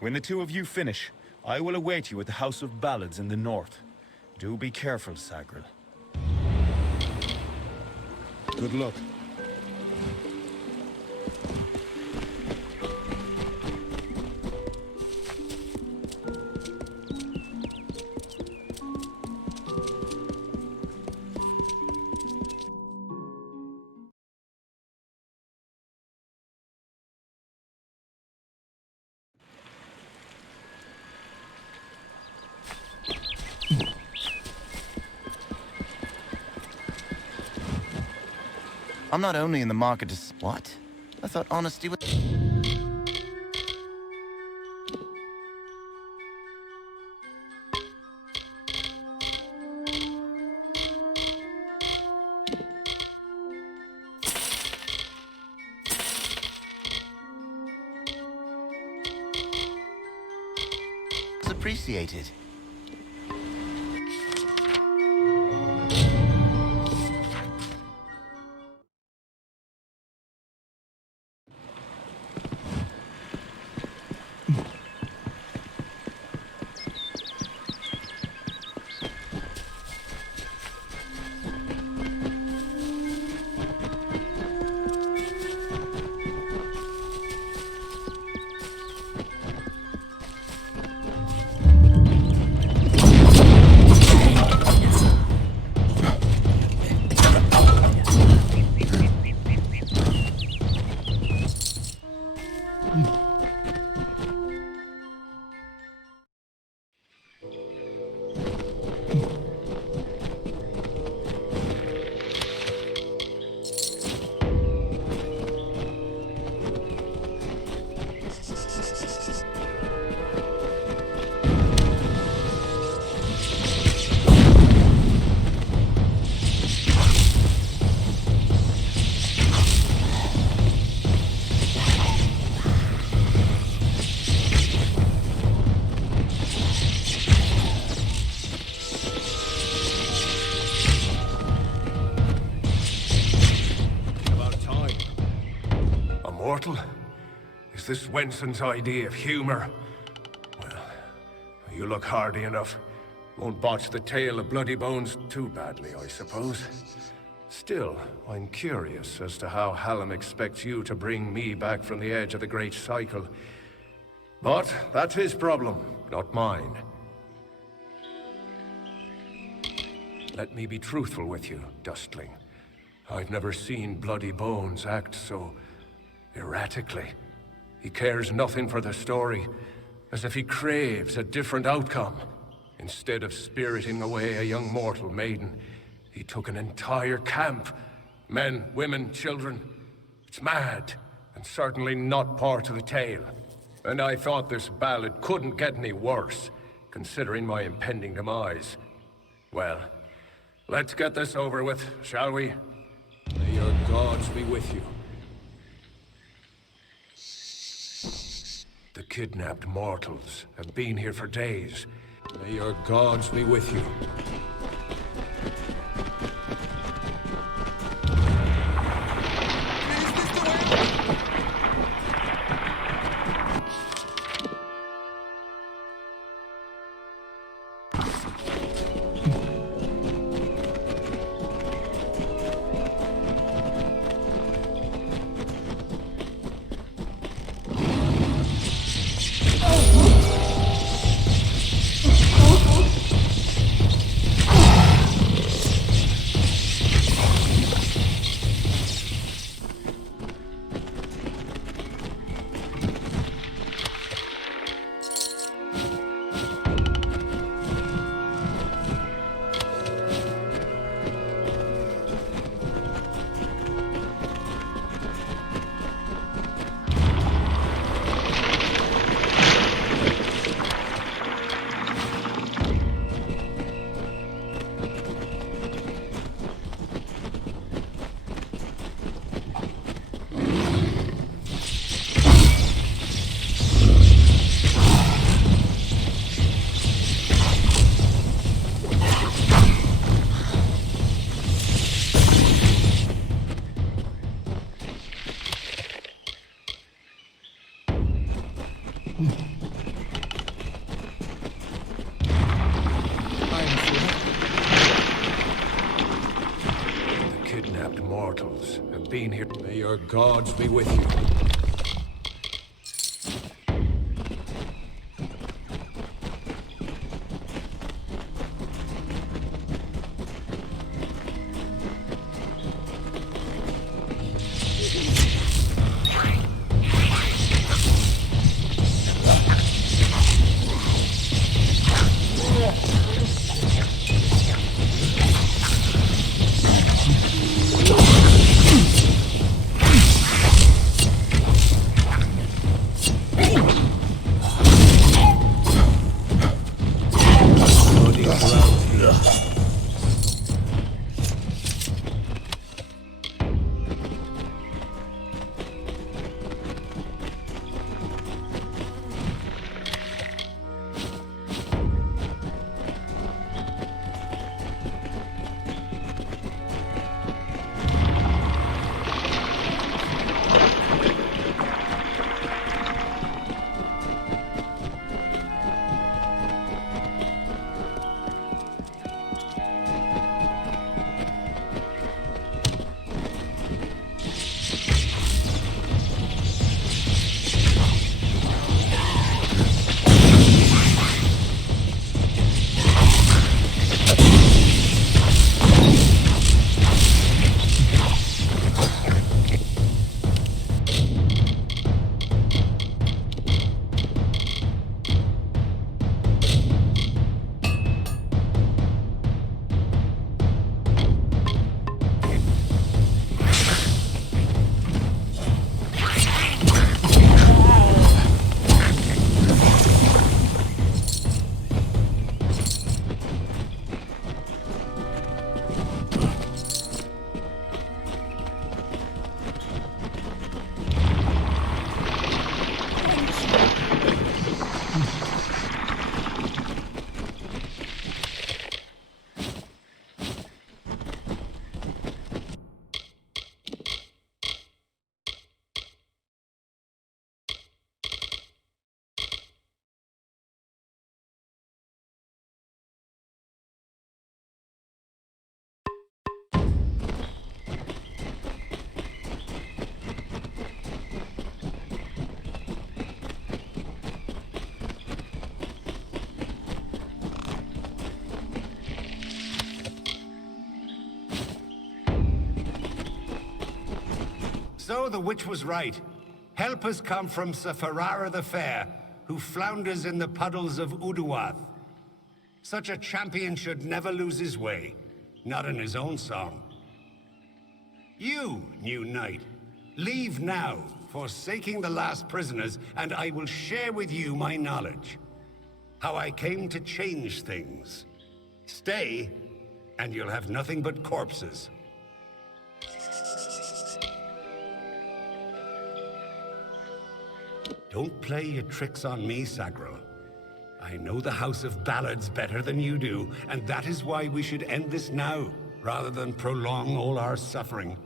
When the two of you finish, I will await you at the House of Ballads in the north. Do be careful, Sagril. Good luck. I'm not only in the market to... What? I thought honesty was... appreciated. Is this Wenson's idea of humor? Well, you look hardy enough. Won't botch the tale of Bloody Bones too badly, I suppose. Still, I'm curious as to how Hallam expects you to bring me back from the edge of the Great Cycle. But that's his problem, not mine. Let me be truthful with you, Dustling. I've never seen Bloody Bones act so erratically. He cares nothing for the story, as if he craves a different outcome. Instead of spiriting away a young mortal maiden, he took an entire camp. Men, women, children. It's mad, and certainly not part of the tale. And I thought this ballad couldn't get any worse, considering my impending demise. Well, let's get this over with, shall we? May your gods be with you. The kidnapped mortals have been here for days. May your gods be with you. The kidnapped mortals have been here. May your gods be with you. So the witch was right. Help has come from Sir Ferrara the Fair, who flounders in the puddles of Uduath. Such a champion should never lose his way, not in his own song. You, new knight, leave now, forsaking the last prisoners, and I will share with you my knowledge. How I came to change things. Stay, and you'll have nothing but corpses. Don't play your tricks on me, Sagril. I know the House of Ballads better than you do, and that is why we should end this now, rather than prolong all our suffering.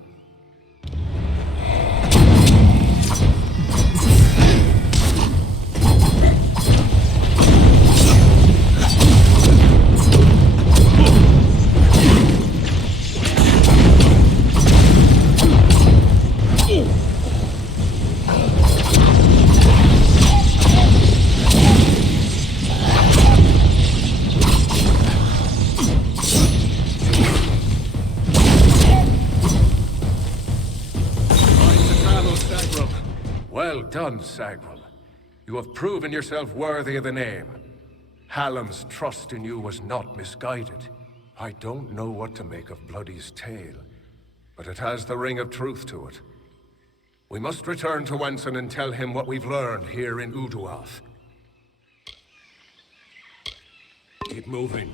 Well done, Sagril. You have proven yourself worthy of the name. Hallam's trust in you was not misguided. I don't know what to make of Bloody's tale, but it has the ring of truth to it. We must return to Wenson and tell him what we've learned here in Uduath. Keep moving.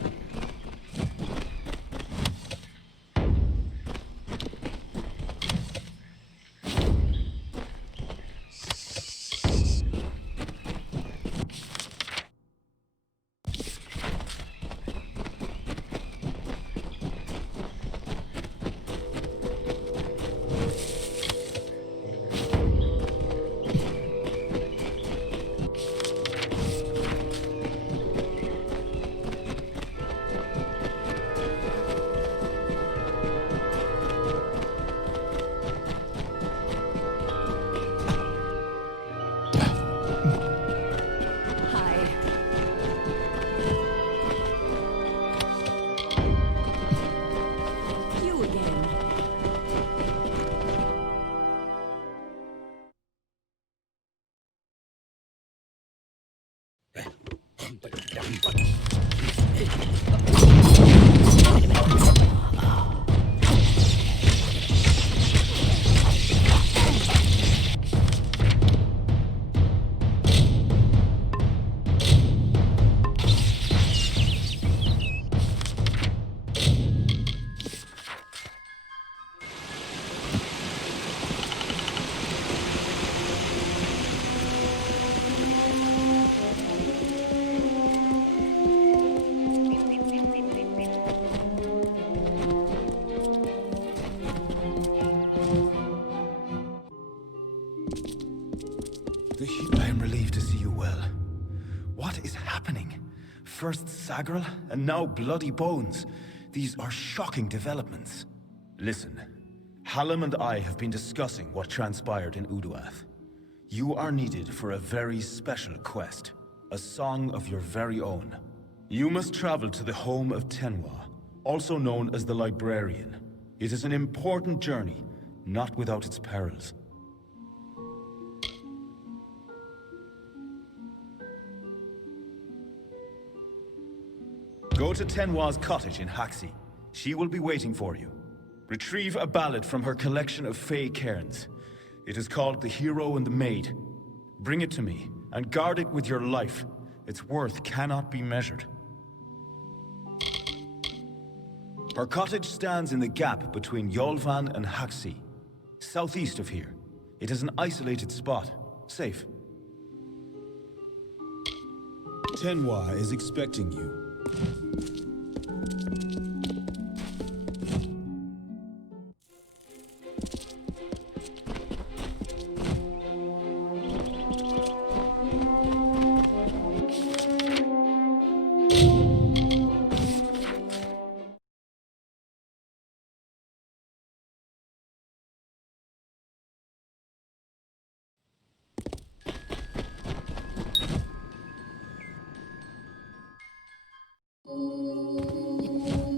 I am relieved to see you well. What is happening? First Sagrel, and now Bloody Bones. These are shocking developments. Listen, Hallam and I have been discussing what transpired in Uduath. You are needed for a very special quest. A song of your very own. You must travel to the home of Tenwa, also known as the Librarian. It is an important journey, not without its perils. Go to Tenwa's cottage in Haxi. She will be waiting for you. Retrieve a ballad from her collection of Fey cairns. It is called The Hero and the Maid. Bring it to me, and guard it with your life. Its worth cannot be measured. Her cottage stands in the gap between Yolvan and Haxi, southeast of here. It is an isolated spot, safe. Tenwa is expecting you.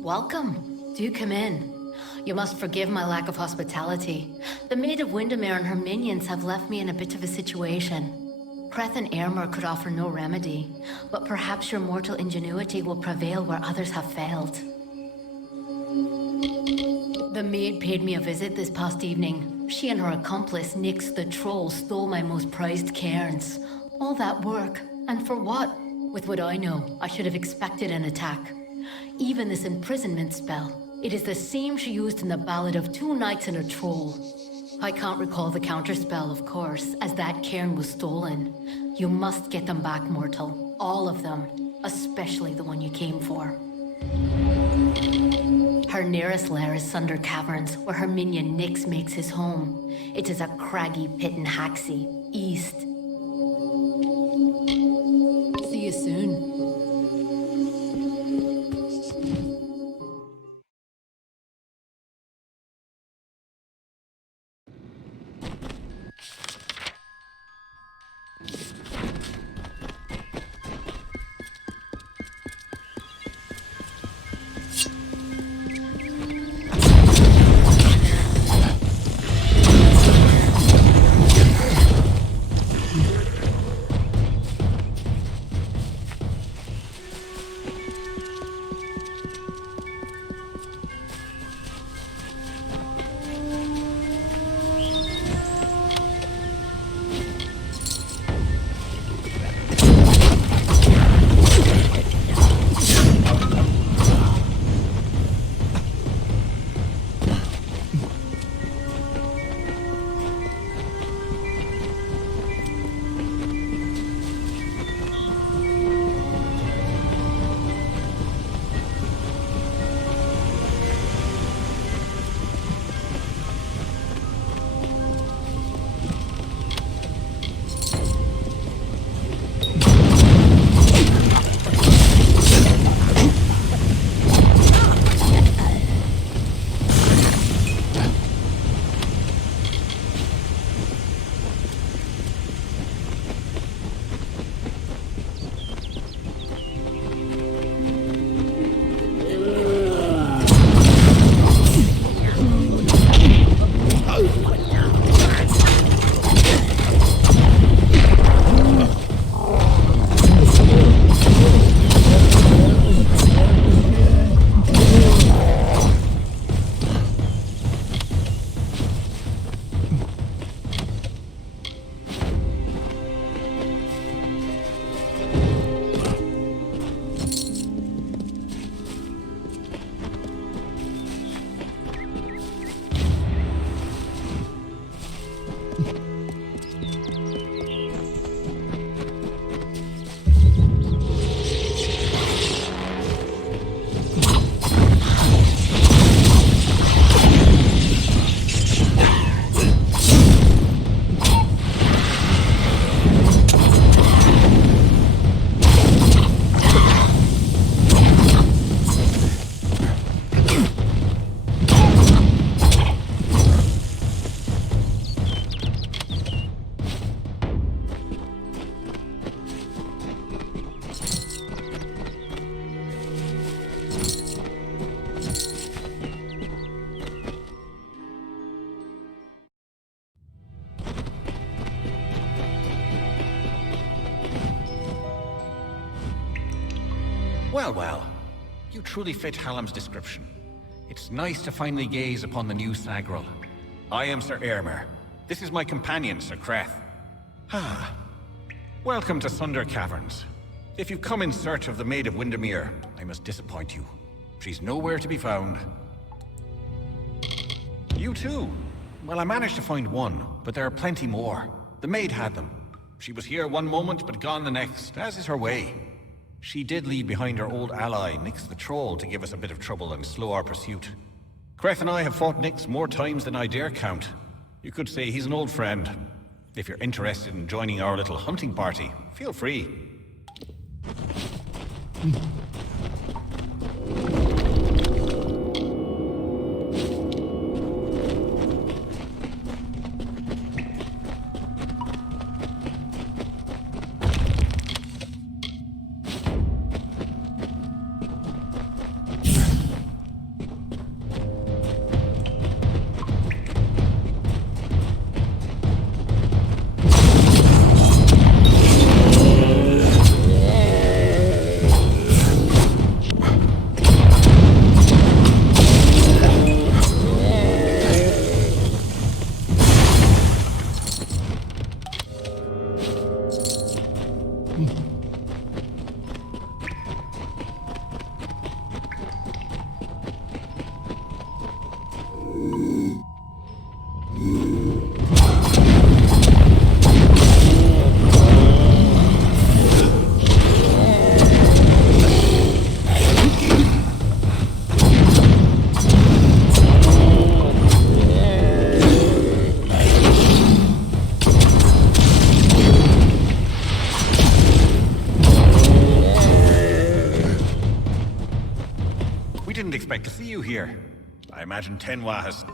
Welcome. Do come in. You must forgive my lack of hospitality. The Maid of Windermere and her minions have left me in a bit of a situation. Creth and Airmer could offer no remedy, but perhaps your mortal ingenuity will prevail where others have failed. The maid paid me a visit this past evening. She and her accomplice, Nyx the Troll, stole my most prized cairns. All that work, and for what? With what I know, I should have expected an attack. Even this imprisonment spell, it is the same she used in the Ballad of Two Knights and a Troll. I can't recall the counterspell, of course, as that cairn was stolen. You must get them back, mortal. All of them. Especially the one you came for. Her nearest lair is Sunder Caverns, where her minion Nyx makes his home. It is a craggy pit in Haxi, east. See you soon. Well, well. You truly fit Hallam's description. It's nice to finally gaze upon the new Sagril. I am Sir Airmer. This is my companion, Sir Creth. Ah. Welcome to Sunder Caverns. If you've come in search of the Maid of Windermere, I must disappoint you. She's nowhere to be found. You too? Well, I managed to find one, but there are plenty more. The maid had them. She was here one moment, but gone the next, as is her way. She did leave behind her old ally, Nyx the Troll, to give us a bit of trouble and slow our pursuit. Creth and I have fought Nyx more times than I dare count. You could say he's an old friend. If you're interested in joining our little hunting party, feel free. Expect to see you here. I imagine Tenwa has...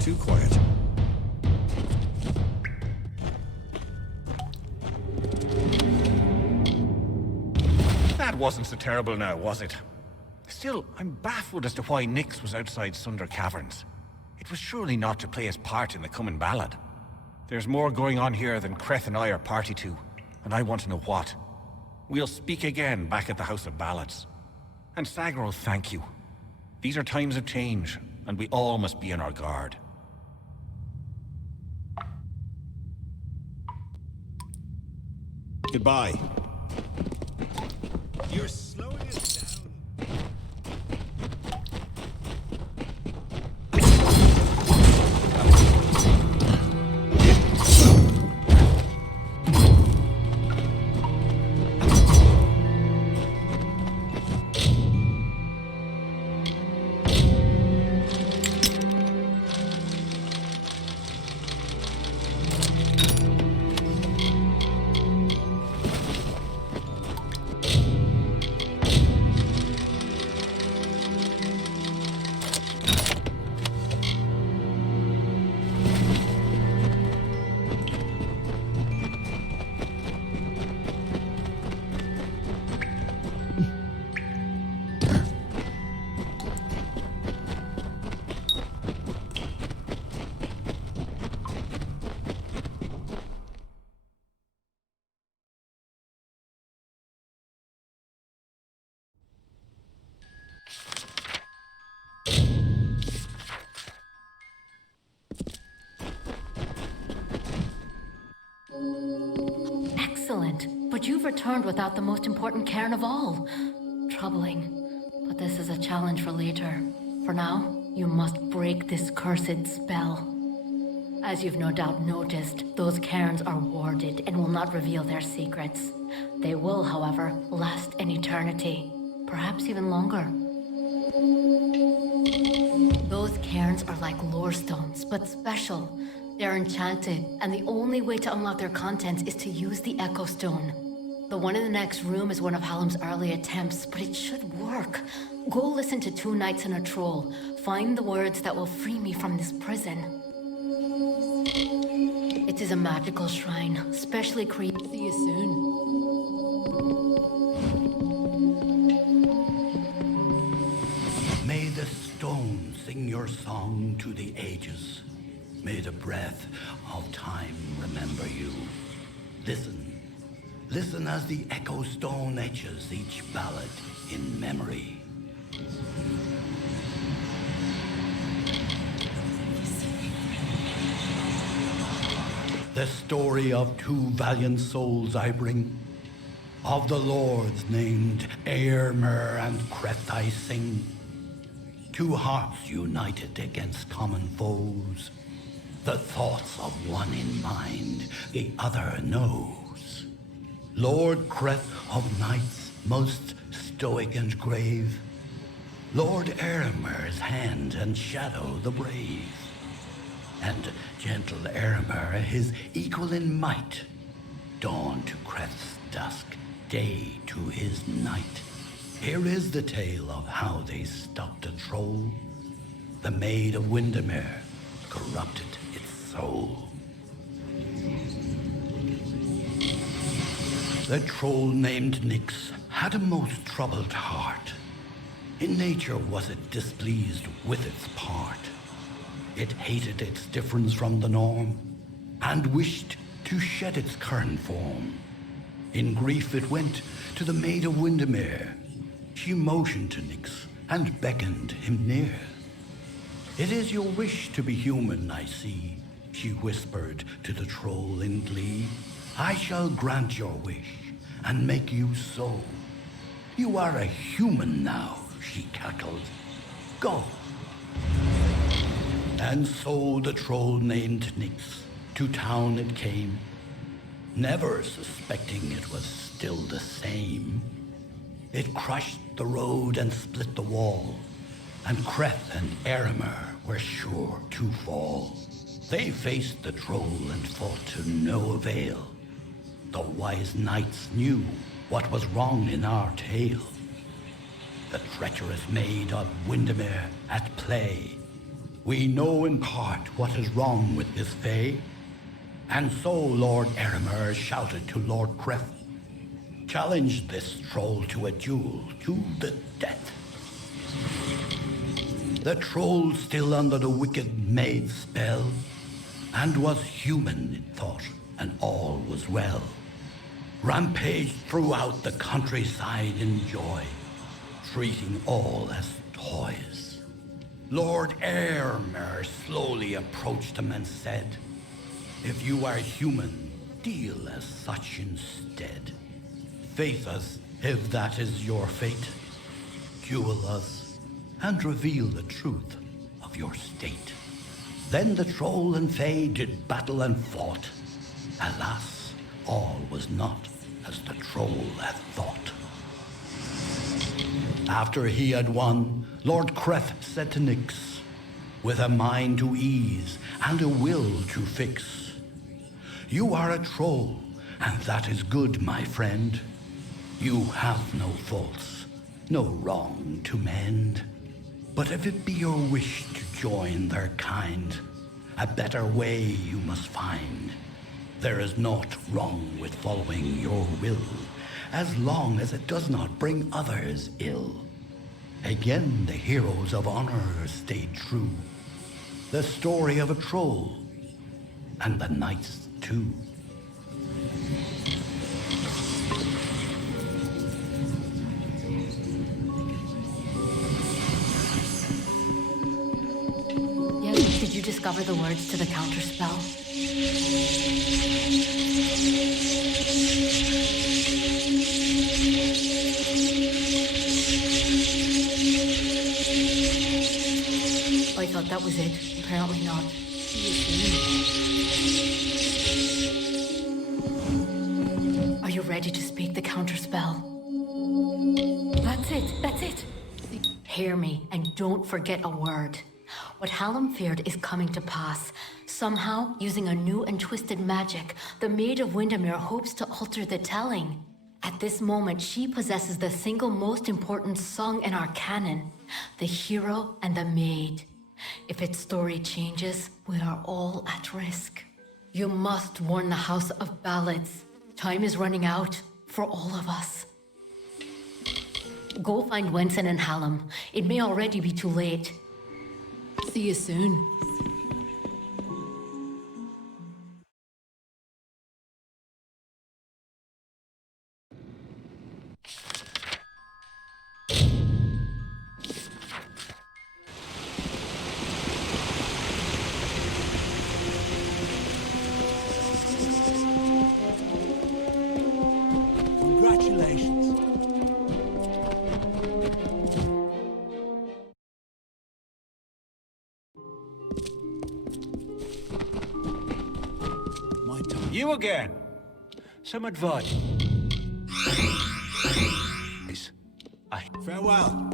Too quiet. That wasn't so terrible now, was it? Still, I'm baffled as to why Nyx was outside Sunder Caverns. It was surely not to play his part in the coming ballad. There's more going on here than Creth and I are party to, and I want to know what. We'll speak again back at the House of Ballads. And Sagro, thank you. These are times of change, and we all must be on our guard. Goodbye. You're slowing us down. Excellent, but you've returned without the most important cairn of all. Troubling, but this is a challenge for later. For now, you must break this cursed spell. As you've no doubt noticed, those cairns are warded and will not reveal their secrets. They will, however, last an eternity, perhaps even longer. Those cairns are like lore stones, but special. They're enchanted, and the only way to unlock their contents is to use the Echo Stone. The one in the next room is one of Hallam's early attempts, but it should work. Go listen to Two Knights and a Troll. Find the words that will free me from this prison. It is a magical shrine, specially created. See you soon. May the stone sing your song to the ages. May the breath of time remember you. Listen. Listen as the Echo Stone etches each ballad in memory. The story of two valiant souls I bring. Of the lords named Eärmer and Creth I sing. Two hearts united against common foes. The thoughts of one in mind, the other knows. Lord Creth of knights, most stoic and grave. Lord Eärmer's hand and shadow the brave. And gentle Eärmer, his equal in might. Dawn to Creth's dusk, day to his night. Here is the tale of how they stopped a troll. The Maid of Windermere corrupted its soul. The troll named Nyx had a most troubled heart. In nature was it displeased with its part. It hated its difference from the norm, and wished to shed its current form. In grief it went to the Maid of Windermere. She motioned to Nyx and beckoned him near. It is your wish to be human, I see. she whispered to the troll in glee. I shall grant your wish and make you so. You are a human now, she cackled. Go. And so the troll named Nyx to town it came, never suspecting it was still the same. It crushed the road and split the wall, and Creth and Eremer were sure to fall. They faced the troll and fought to no avail. The wise knights knew what was wrong in our tale. The treacherous maid of Windermere at play. We know in part what is wrong with this fay. And so Lord Eremer shouted to Lord Creth, challenged this troll to a duel to the death. The troll still under the wicked maid's spell, and was human, it thought, and all was well. Rampaged throughout the countryside in joy, treating all as toys. Lord Eremer slowly approached him and said, if you are human, deal as such instead. Face us, if that is your fate. Duel us, and reveal the truth of your state. Then the troll and fae did battle and fought. Alas, all was not as the troll had thought. After he had won, Lord Creth said to Nyx, with a mind to ease and a will to fix, you are a troll, and that is good, my friend. You have no faults, no wrong to mend. But if it be your wish to join their kind, a better way you must find. There is naught wrong with following your will, as long as it does not bring others ill. Again the heroes of honor stayed true. The story of a troll, and the knights too. Yes, did you discover the words to the counterspell? I thought that was it. Apparently not. Are you ready to speak the counterspell? That's it. Hear me, and don't forget a word. What Hallam feared is coming to pass. Somehow, using a new and twisted magic, the Maid of Windermere hopes to alter the telling. At this moment, she possesses the single most important song in our canon, the hero and the maid. If its story changes, we are all at risk. You must warn the House of Ballads. Time is running out for all of us. Go find Wenson and Hallam. It may already be too late. See you soon. Congratulations. My turn. You again. Some advice. Farewell.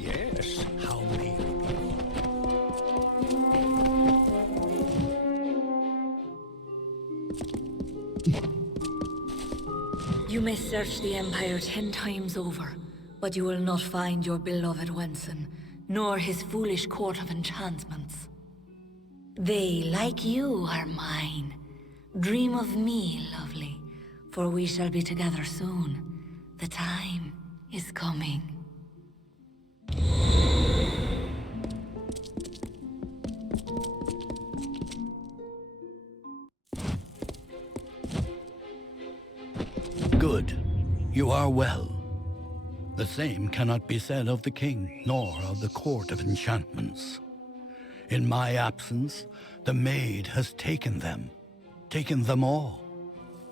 Yes, how may You may search the Empire 10 times over, but you will not find your beloved Wenson, nor his foolish court of enchantments. They, like you, are mine. Dream of me, lovely, for we shall be together soon. The time is coming. Good. You are well. The same cannot be said of the king, nor of the court of enchantments. In my absence, the maid has taken them all.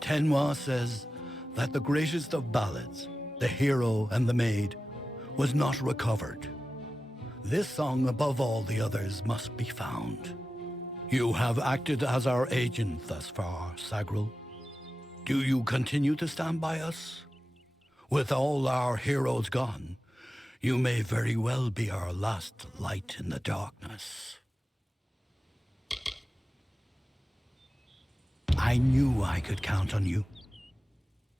Tenwa says that the greatest of ballads, the hero and the maid, was not recovered. This song, above all the others, must be found. You have acted as our agent thus far, Sagril. Do you continue to stand by us? With all our heroes gone, you may very well be our last light in the darkness. I knew I could count on you.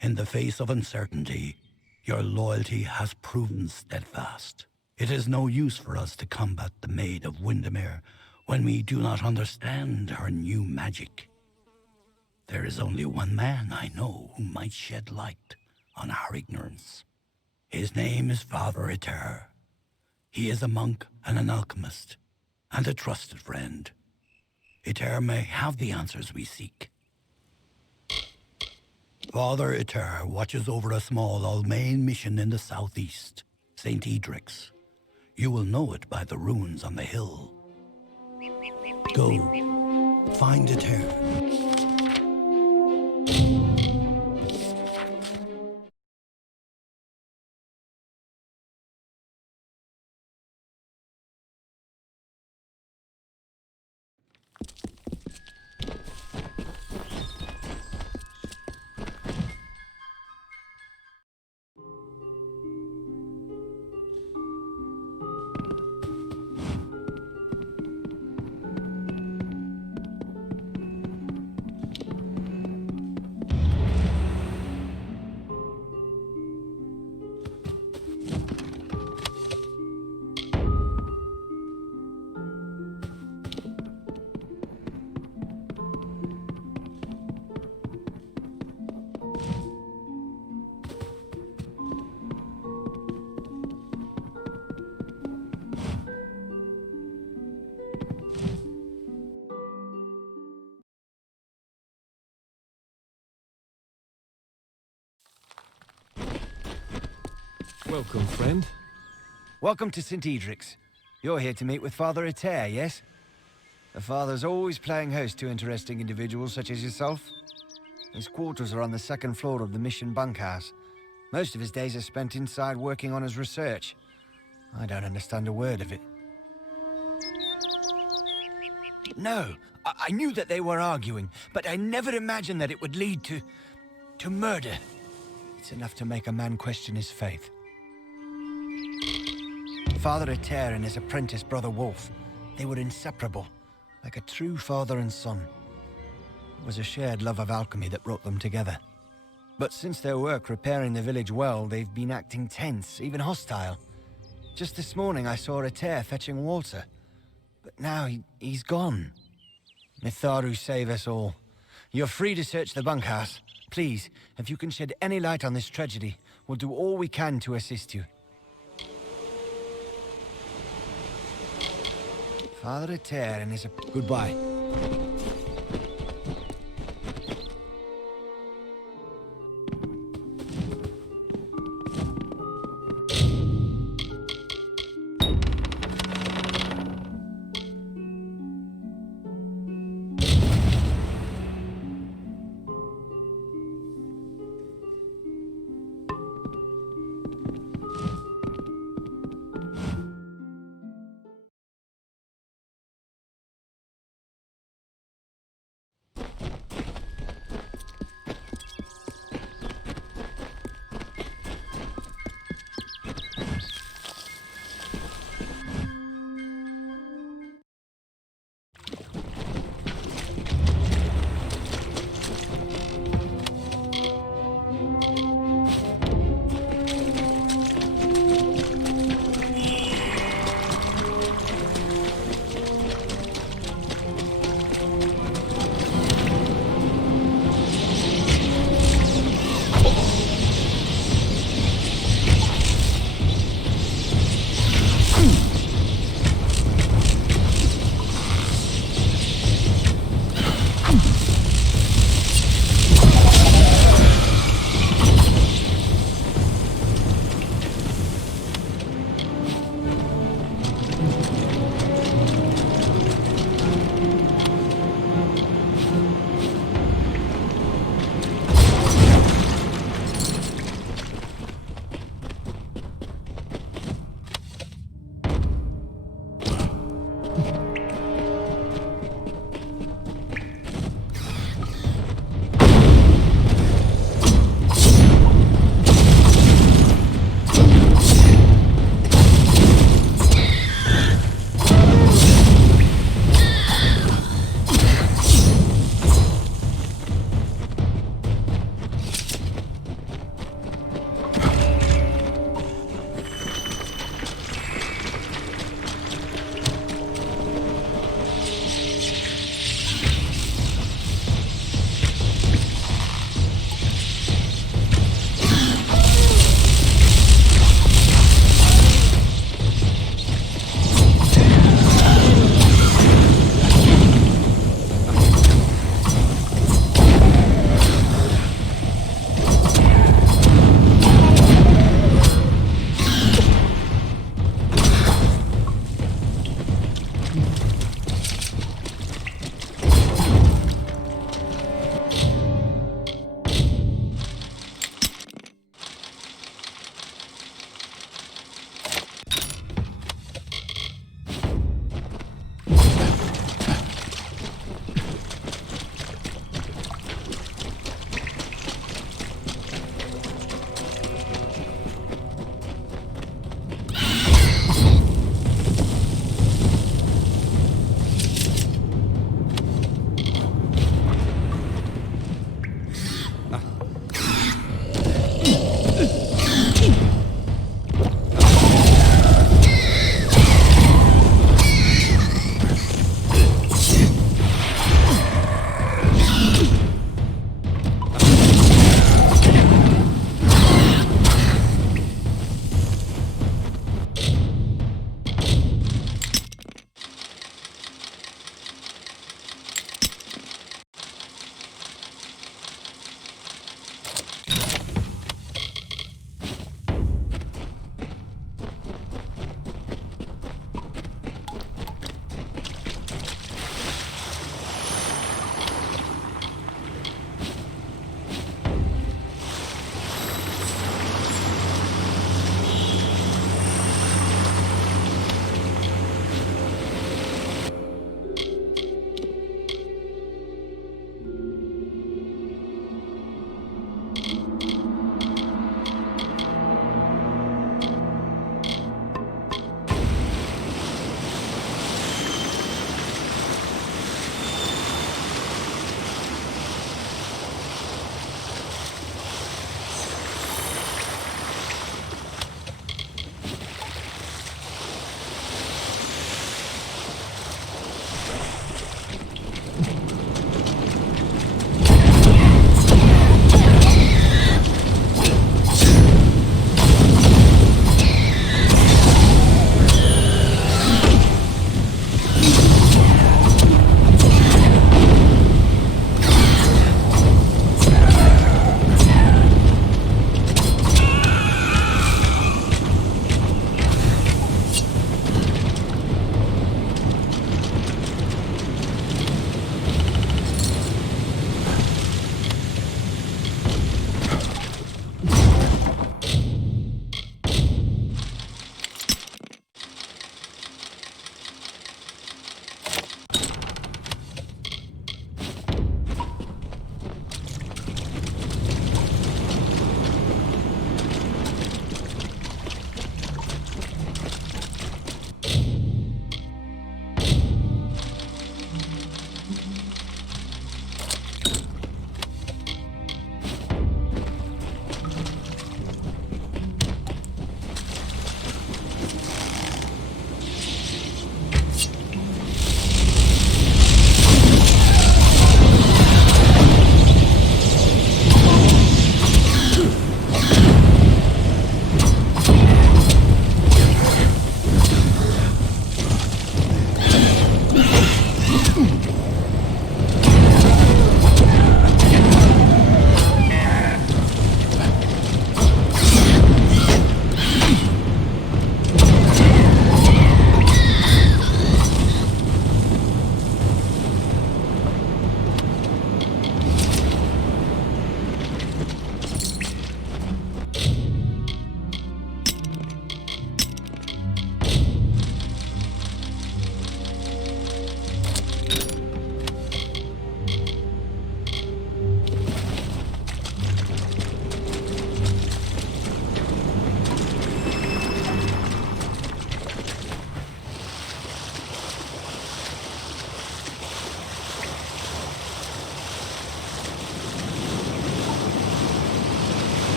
In the face of uncertainty, your loyalty has proven steadfast. It is no use for us to combat the Maid of Windermere when we do not understand her new magic. There is only one man I know who might shed light on our ignorance. His name is Father Rathir. He is a monk and an alchemist, and a trusted friend. Rathir may have the answers we seek. Father Rathir watches over a small Almain mission in the southeast, St. Edric's. You will know it by the ruins on the hill. Go, find Rathir. Welcome, friend. Welcome to St. Edric's. You're here to meet with Father Rathir, yes? The Father's always playing host to interesting individuals such as yourself. His quarters are on the second floor of the mission bunkhouse. Most of his days are spent inside working on his research. I don't understand a word of it. No, I knew that they were arguing, but I never imagined that it would lead to murder. It's enough to make a man question his faith. Father Rathir and his apprentice, Brother Wolf, they were inseparable, like a true father and son. It was a shared love of alchemy that brought them together. But since their work repairing the village well, they've been acting tense, even hostile. Just this morning I saw Rathir fetching water, but now he's gone. Mitharu save us all. You're free to search the bunkhouse. Please, if you can shed any light on this tragedy, we'll do all we can to assist you. Father Rathir and his... Goodbye.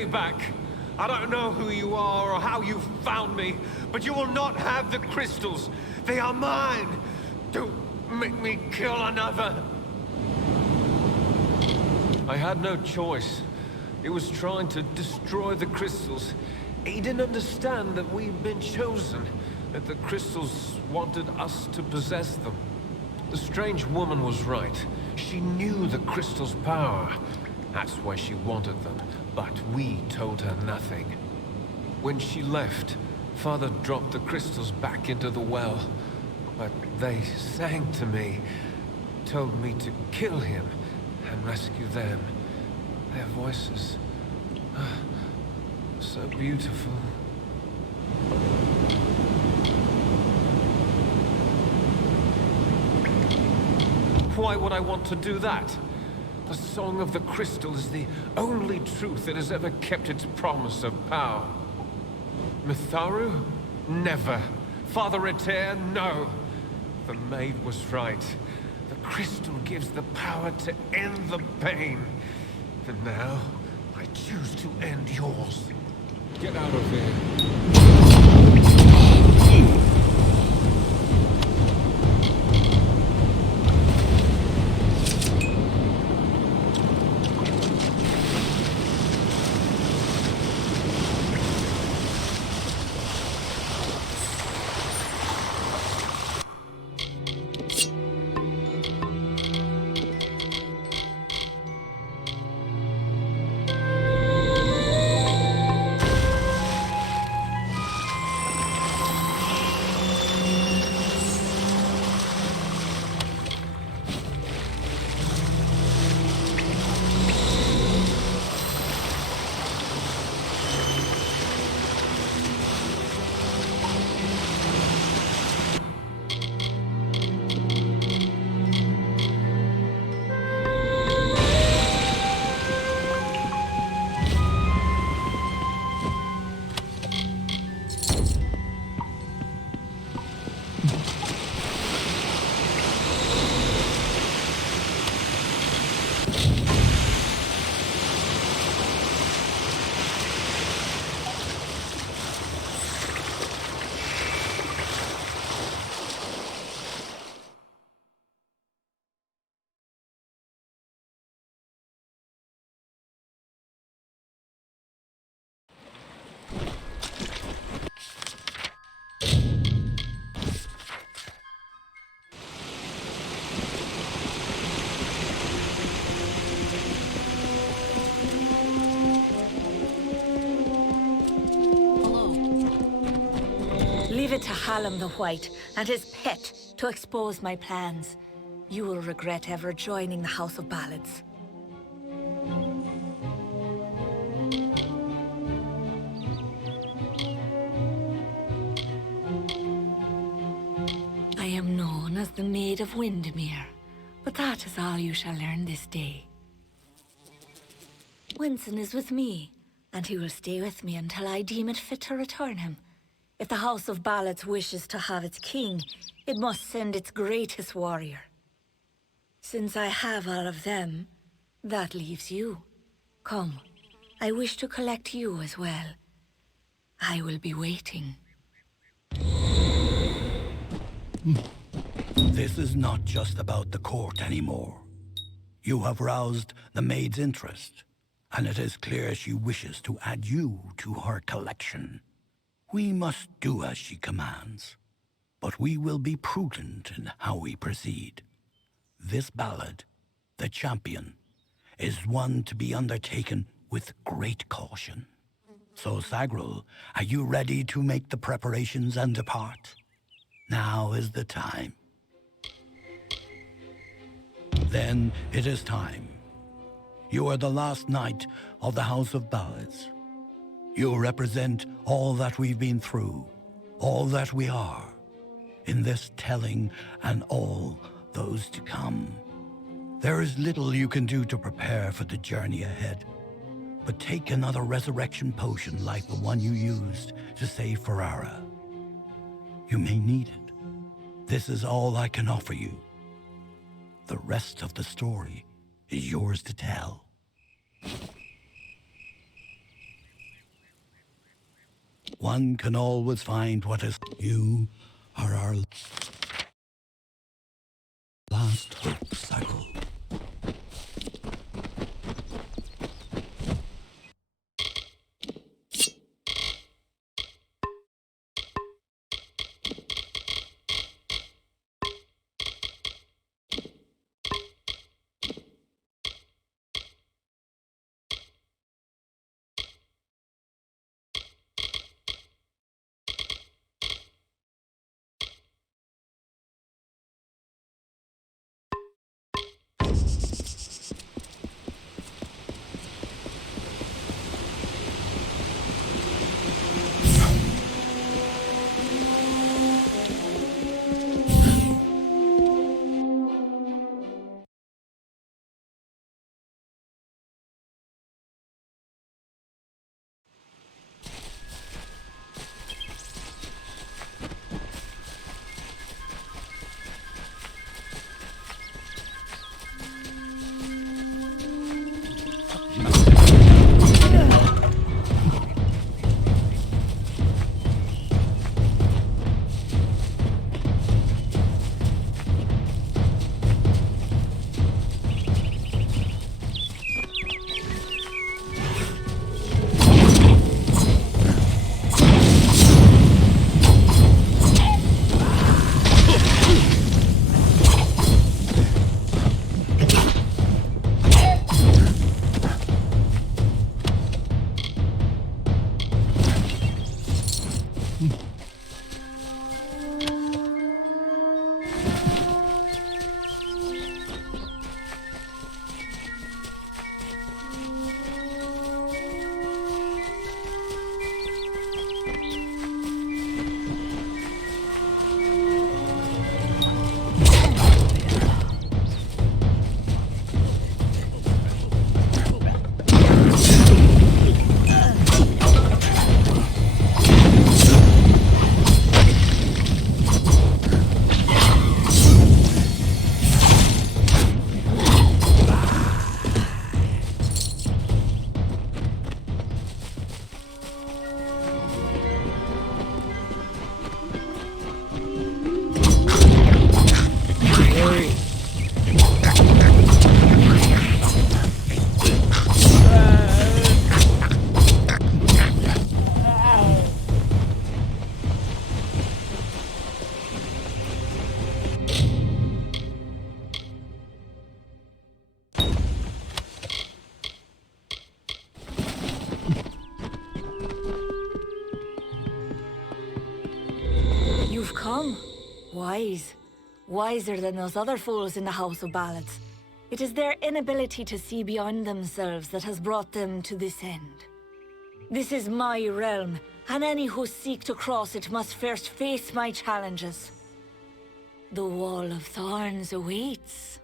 stay back. I don't know who you are or how you found me, but you will not have the crystals. They are mine. Don't make me kill another. I had no choice. It was trying to destroy the crystals. He didn't understand that we'd been chosen, that the crystals wanted us to possess them. The strange woman was right. She knew the crystal's power. That's why she wanted them, but we told her nothing. When she left, Father dropped the crystals back into the well, but they sang to me, told me to kill him and rescue them. Their voices, so beautiful. Why would I want to do that? The Song of the Crystal is the only truth that has ever kept its promise of power. Mitharu? Never. Father Rathir? No. The maid was right. The crystal gives the power to end the pain. And now, I choose to end yours. Get out of here. Leave it to Hallam the White and his pet to expose my plans. You will regret ever joining the House of Ballads. I am known as the Maid of Windermere, but that is all you shall learn this day. Winston is with me, and he will stay with me until I deem it fit to return him. If the House of Ballads wishes to have its king, it must send its greatest warrior. Since I have all of them, that leaves you. Come, I wish to collect you as well. I will be waiting. This is not just about the court anymore. You have roused the maid's interest, and it is clear she wishes to add you to her collection. We must do as she commands, but we will be prudent in how we proceed. This ballad, the champion, is one to be undertaken with great caution. So, Sagrul, are you ready to make the preparations and depart? Now is the time. Then it is time. You are the last knight of the House of Ballads. You represent all that we've been through, all that we are, in this telling and all those to come. There is little you can do to prepare for the journey ahead, but take another resurrection potion like the one you used to save Ferrara. You may need it. This is all I can offer you. The rest of the story is yours to tell. one can always find what is. You are our last hope, cycle. Wise. Wiser than those other fools in the House of Ballads. It is their inability to see beyond themselves that has brought them to this end. This is my realm, and any who seek to cross it must first face my challenges. The Wall of Thorns awaits.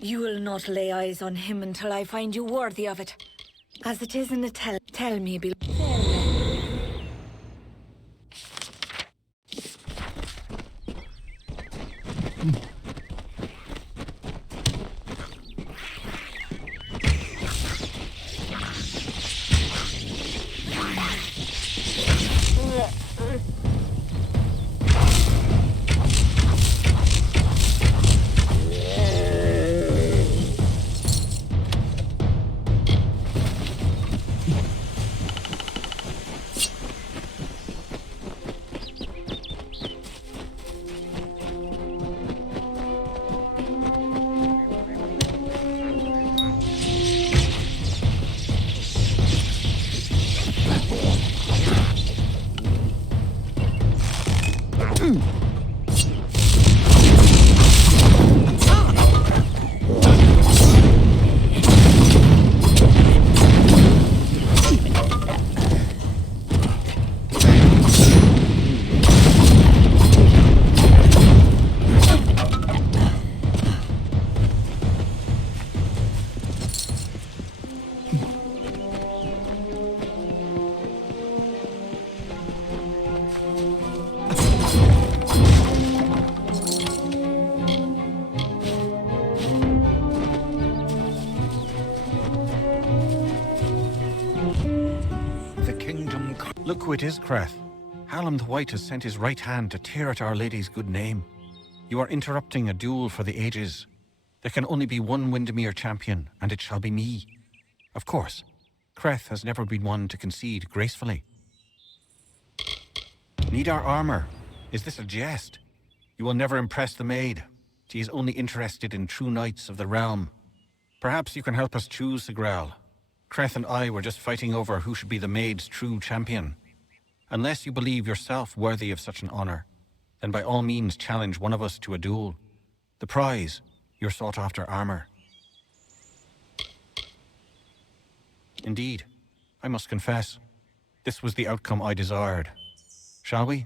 You will not lay eyes on him until I find you worthy of it. As it is in the tell me below. Look who it is, Creth. Hallam the White has sent his right hand to tear at Our Lady's good name. You are interrupting a duel for the ages. There can only be one Windermere champion, and it shall be me. Of course, Creth has never been one to concede gracefully. Need our armor? Is this a jest? You will never impress the maid. She is only interested in true knights of the realm. Perhaps you can help us choose, Sigral. Creth and I were just fighting over who should be the maid's true champion. Unless you believe yourself worthy of such an honor, then by all means challenge one of us to a duel. The prize, your sought-after armor. Indeed, I must confess, this was the outcome I desired. Shall we?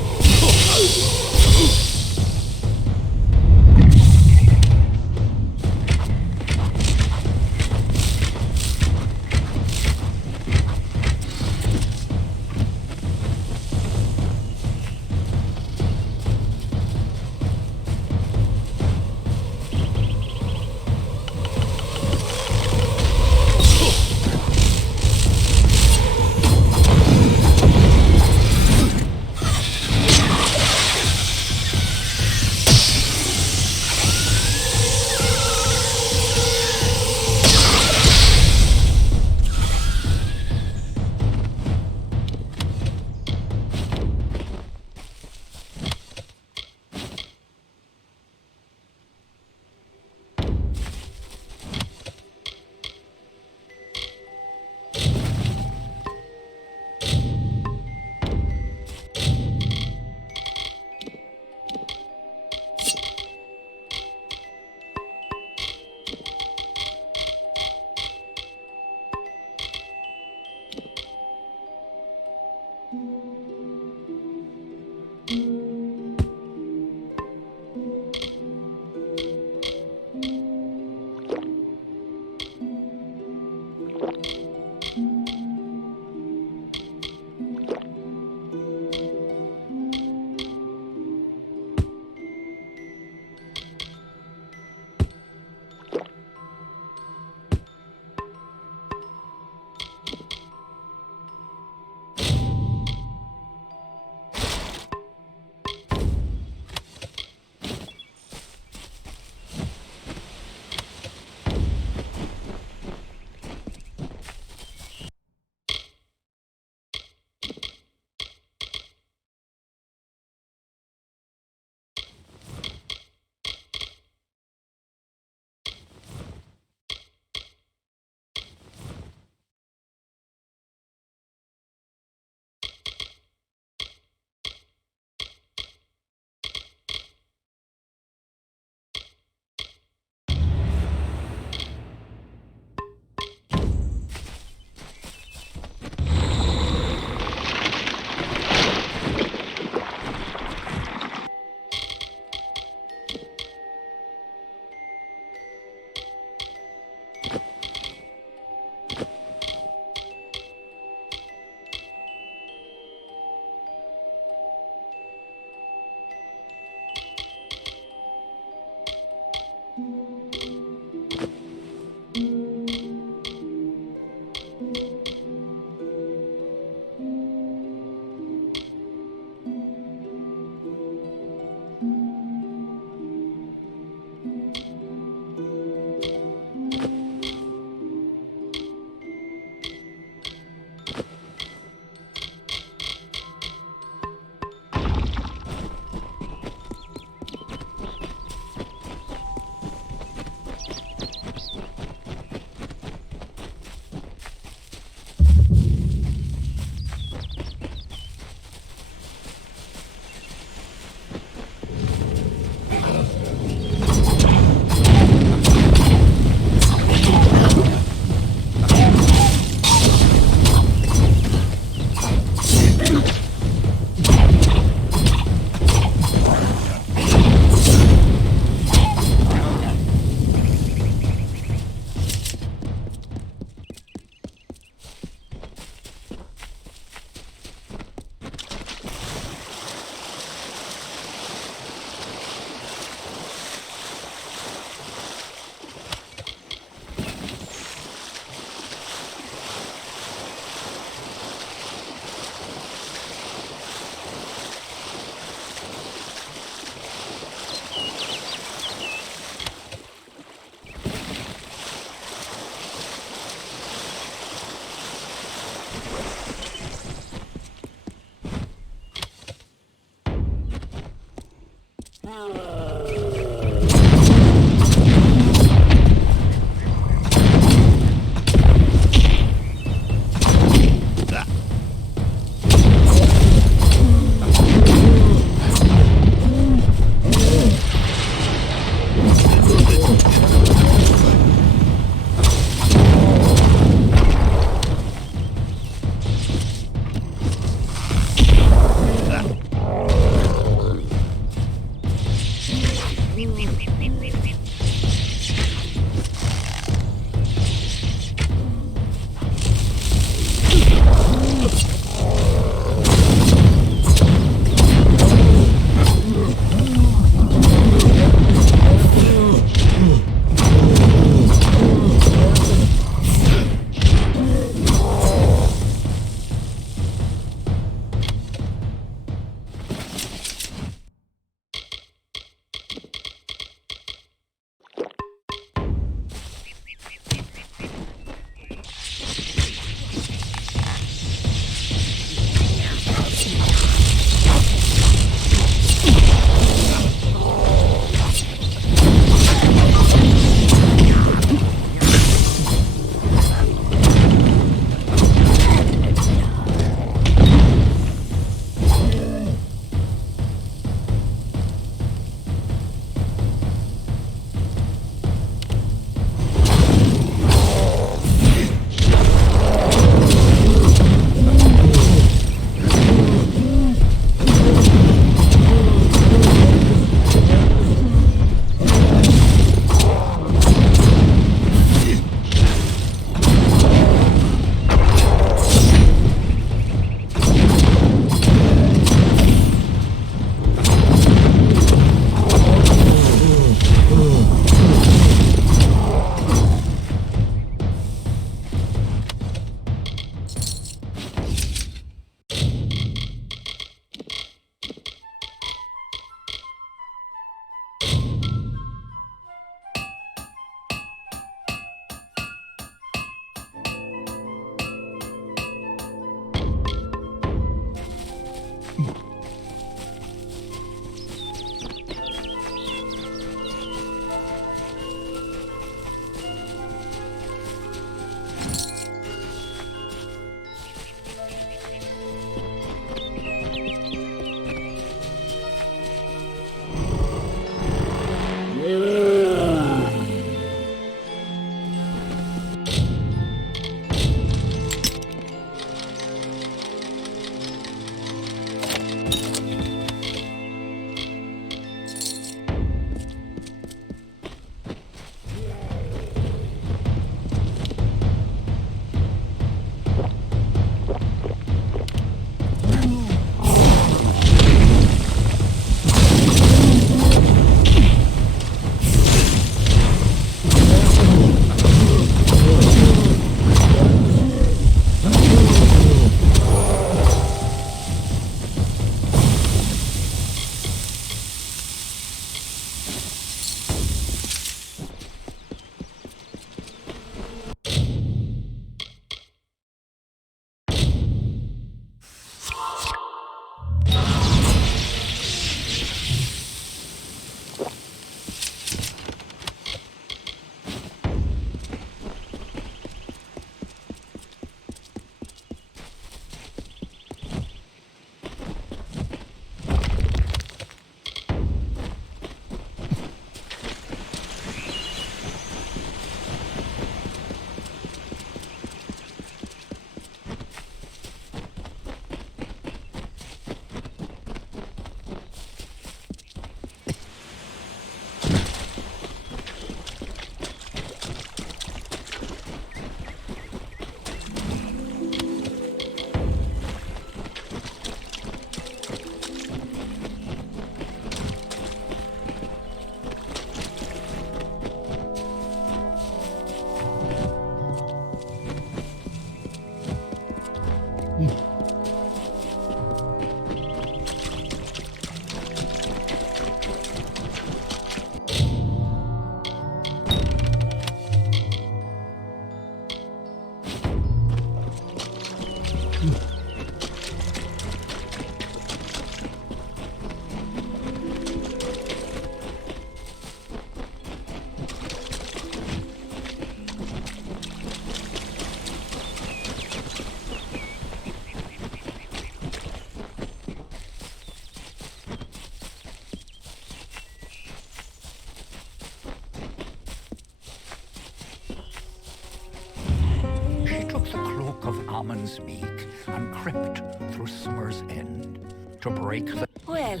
She took the cloak of Ammon's meek and crept through summer's end to break the... Well,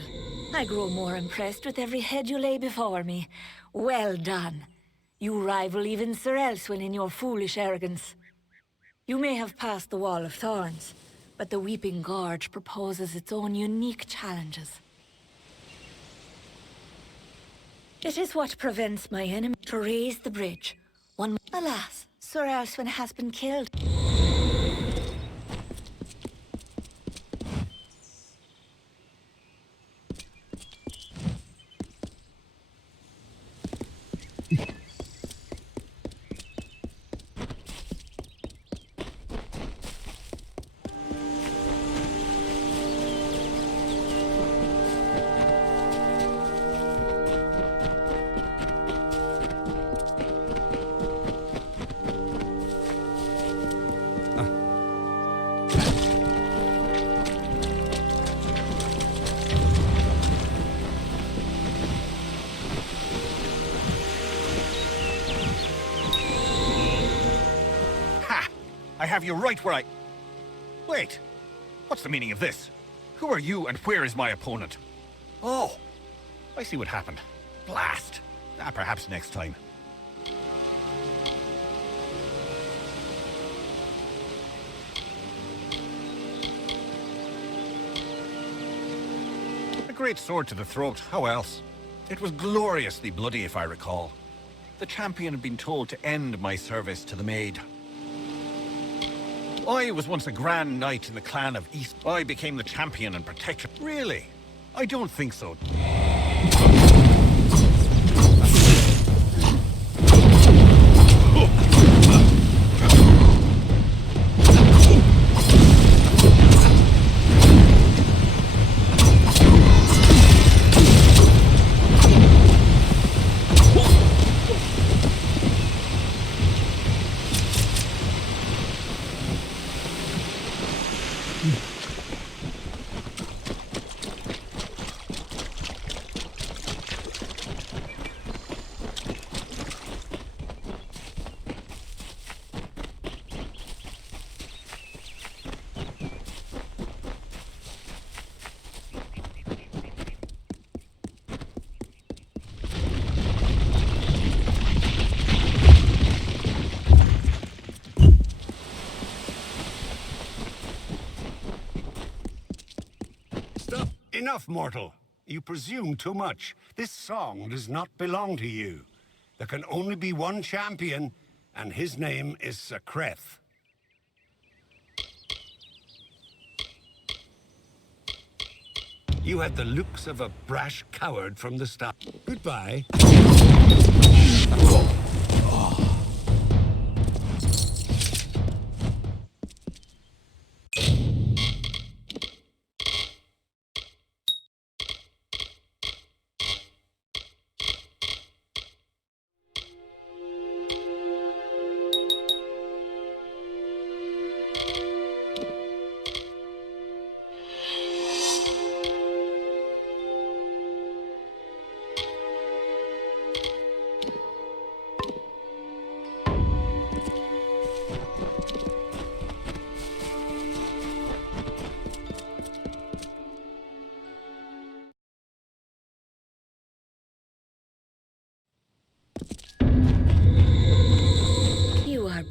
I grow more impressed with every head you lay before me. Well done. You rival even Sir Elswin in your foolish arrogance. You may have passed the Wall of Thorns, but the Weeping Gorge proposes its own unique challenges. It is what prevents my enemy to raise the bridge. Alas, Sir Elswin has been killed. I have you right where I... Wait! What's the meaning of this? Who are you and where is my opponent? Oh! I see what happened. Blast! Perhaps next time. A great sword to the throat, how else? It was gloriously bloody, if I recall. The champion had been told to end my service to the maid. I was once a grand knight in the clan of East. I became the champion and protector. Really? I don't think so. Enough, mortal. You presume too much. This song does not belong to you. There can only be one champion, and his name is Sakreth. You had the looks of a brash coward from the start. Goodbye.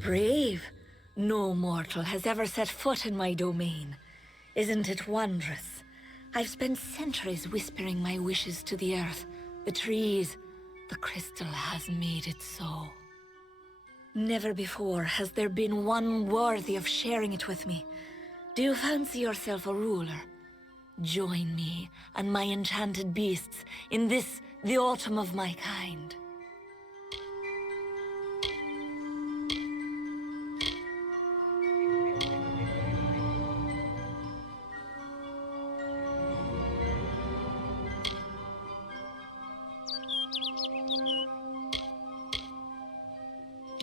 Brave. No mortal has ever set foot in my domain. Isn't it wondrous? I've spent centuries whispering my wishes to the earth, the trees. The crystal has made it so. Never before has there been one worthy of sharing it with me. Do you fancy yourself a ruler? Join me and my enchanted beasts in this, the autumn of my kind.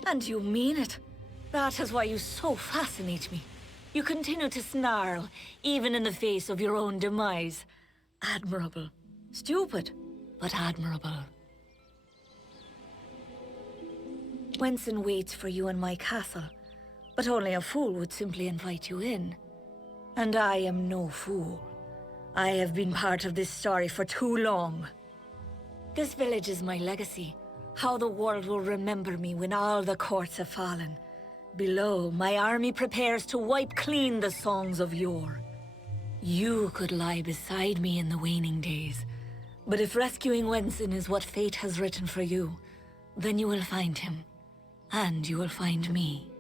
And you mean it. That is why you so fascinate me. You continue to snarl, even in the face of your own demise. Admirable. Stupid, but admirable. Wenson waits for you in my castle, but only a fool would simply invite you in. And I am no fool. I have been part of this story for too long. This village is my legacy. How the world will remember me when all the courts have fallen. Below, my army prepares to wipe clean the songs of yore. You could lie beside me in the waning days, but if rescuing Wenson is what fate has written for you, then you will find him, and you will find me.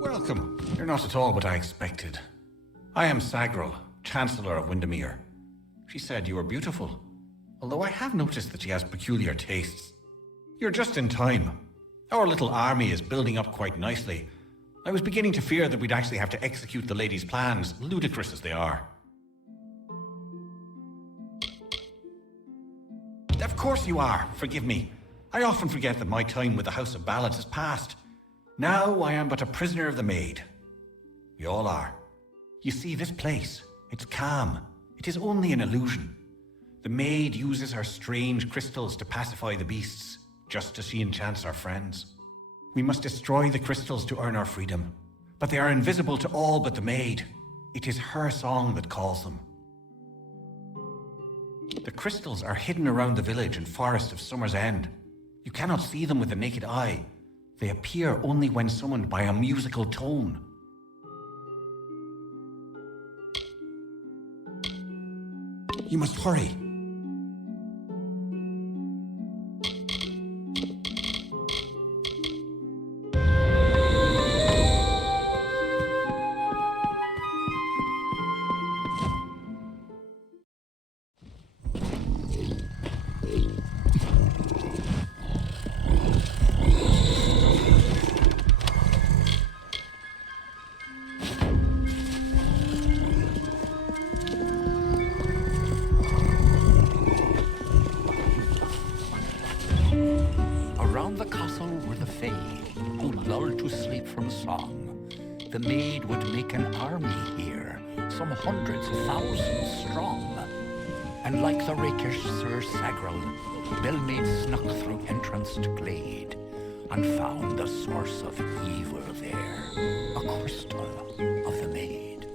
Welcome. You're not at all what I expected. I am Sagril, Chancellor of Windermere. She said you were beautiful, although I have noticed that she has peculiar tastes. You're just in time. Our little army is building up quite nicely. I was beginning to fear that we'd actually have to execute the lady's plans, ludicrous as they are. Of course you are. Forgive me. I often forget that my time with the House of Ballads is past. Now I am but a prisoner of the Maid. We all are. You see, this place, it's calm. It is only an illusion. The Maid uses her strange crystals to pacify the beasts, just as she enchants our friends. We must destroy the crystals to earn our freedom, but they are invisible to all but the Maid. It is her song that calls them. The crystals are hidden around the village and forest of Summer's End. You cannot see them with the naked eye. They appear only when summoned by a musical tone. You must hurry. The Maid would make an army here, some hundreds of thousands strong. And like the rakish Sir Sagril, Bellmaid snuck through entranced glade and found the source of evil there, a crystal of the Maid.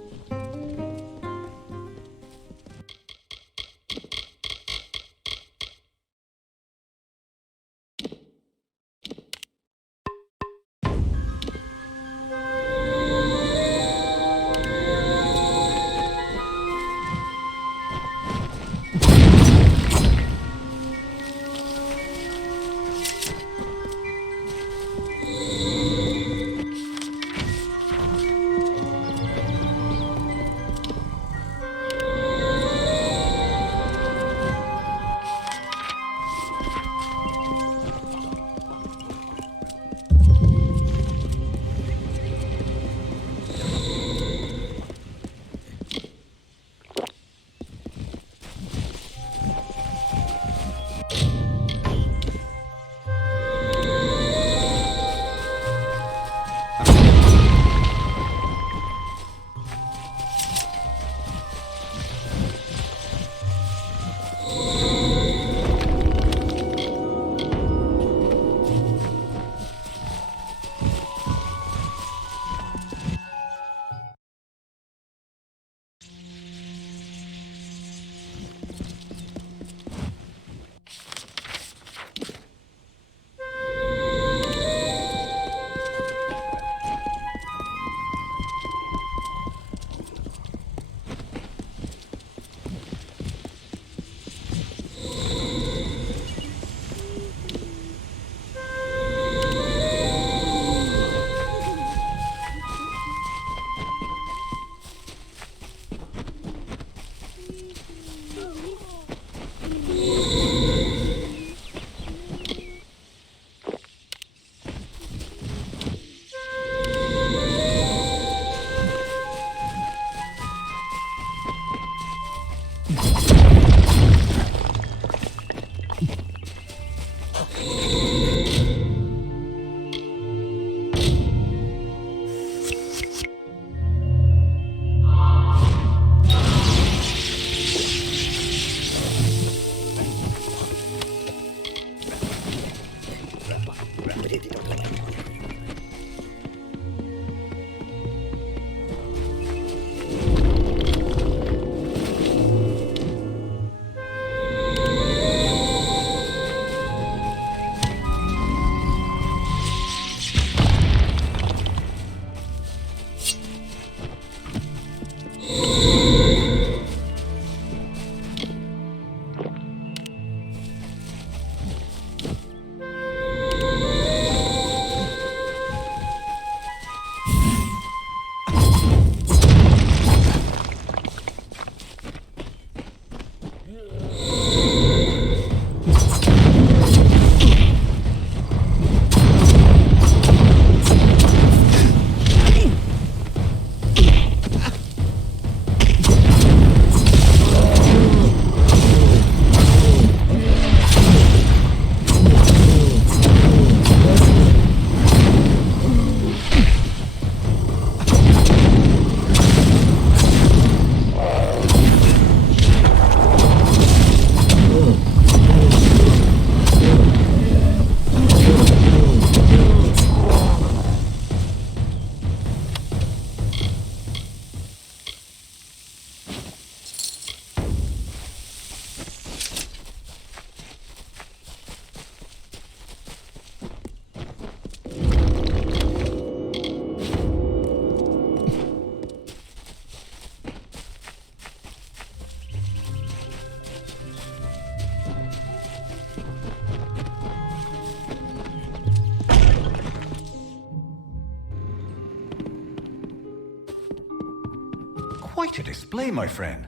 Quite a display, my friend.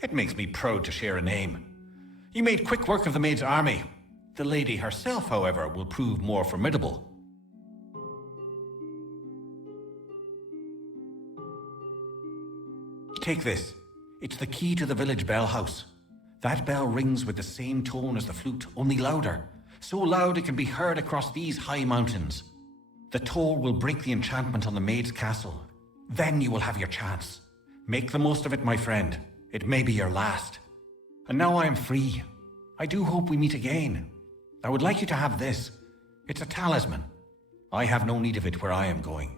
It makes me proud to share a name. You made quick work of the maid's army. The lady herself, however, will prove more formidable. Take this. It's the key to the village bell house. That bell rings with the same tone as the flute, only louder. So loud it can be heard across these high mountains. The toll will break the enchantment on the maid's castle. Then you will have your chance. Make the most of it, my friend. It may be your last. And now I am free. I do hope we meet again. I would like you to have this. It's a talisman. I have no need of it where I am going.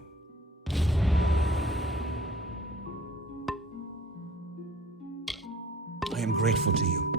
I am grateful to you.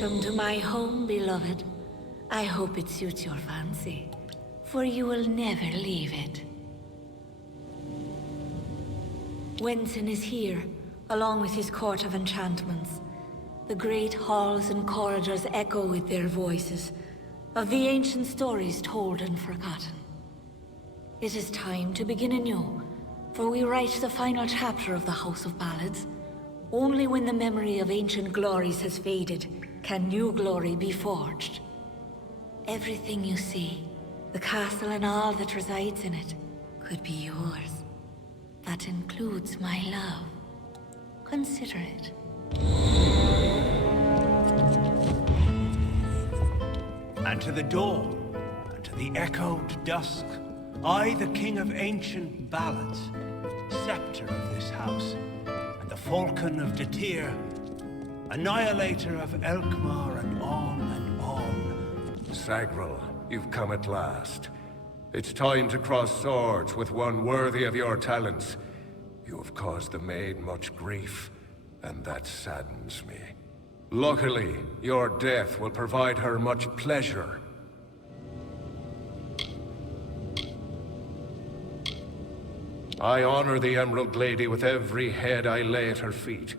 Welcome to my home, beloved. I hope it suits your fancy, for you will never leave it. Wenson is here, along with his court of enchantments. The great halls and corridors echo with their voices, of the ancient stories told and forgotten. It is time to begin anew, for we write the final chapter of the House of Ballads. Only when the memory of ancient glories has faded can new glory be forged. Everything you see, the castle and all that resides in it, could be yours. That includes my love. Consider it. And to the dawn, and to the echoed dusk, I, the king of ancient ballads, scepter of this house, and the falcon of Datir, annihilator of Elkmar, and on and on. Sagril, you've come at last. It's time to cross swords with one worthy of your talents. You have caused the maid much grief, and that saddens me. Luckily, your death will provide her much pleasure. I honor the Emerald Lady with every head I lay at her feet.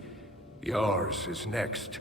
Yours is next.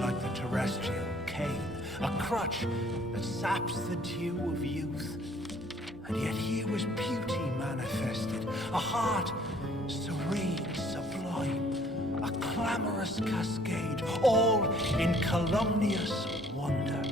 Like the terrestrial cane, a crutch that saps the dew of youth. And yet here was beauty manifested, a heart serene, sublime, a clamorous cascade, all in calumnious wonder.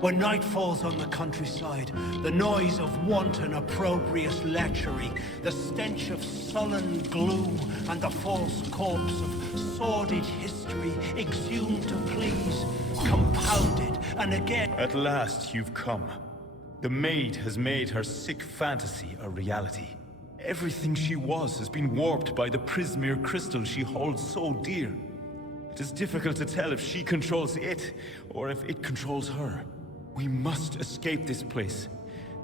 When night falls on the countryside, the noise of wanton, opprobrious lechery, the stench of sullen gloom, and the false corpse of sordid history exhumed to please, compounded, and again... At last you've come. The maid has made her sick fantasy a reality. Everything she was has been warped by the Prismere crystal she holds so dear. It is difficult to tell if she controls it, or if it controls her. We must escape this place.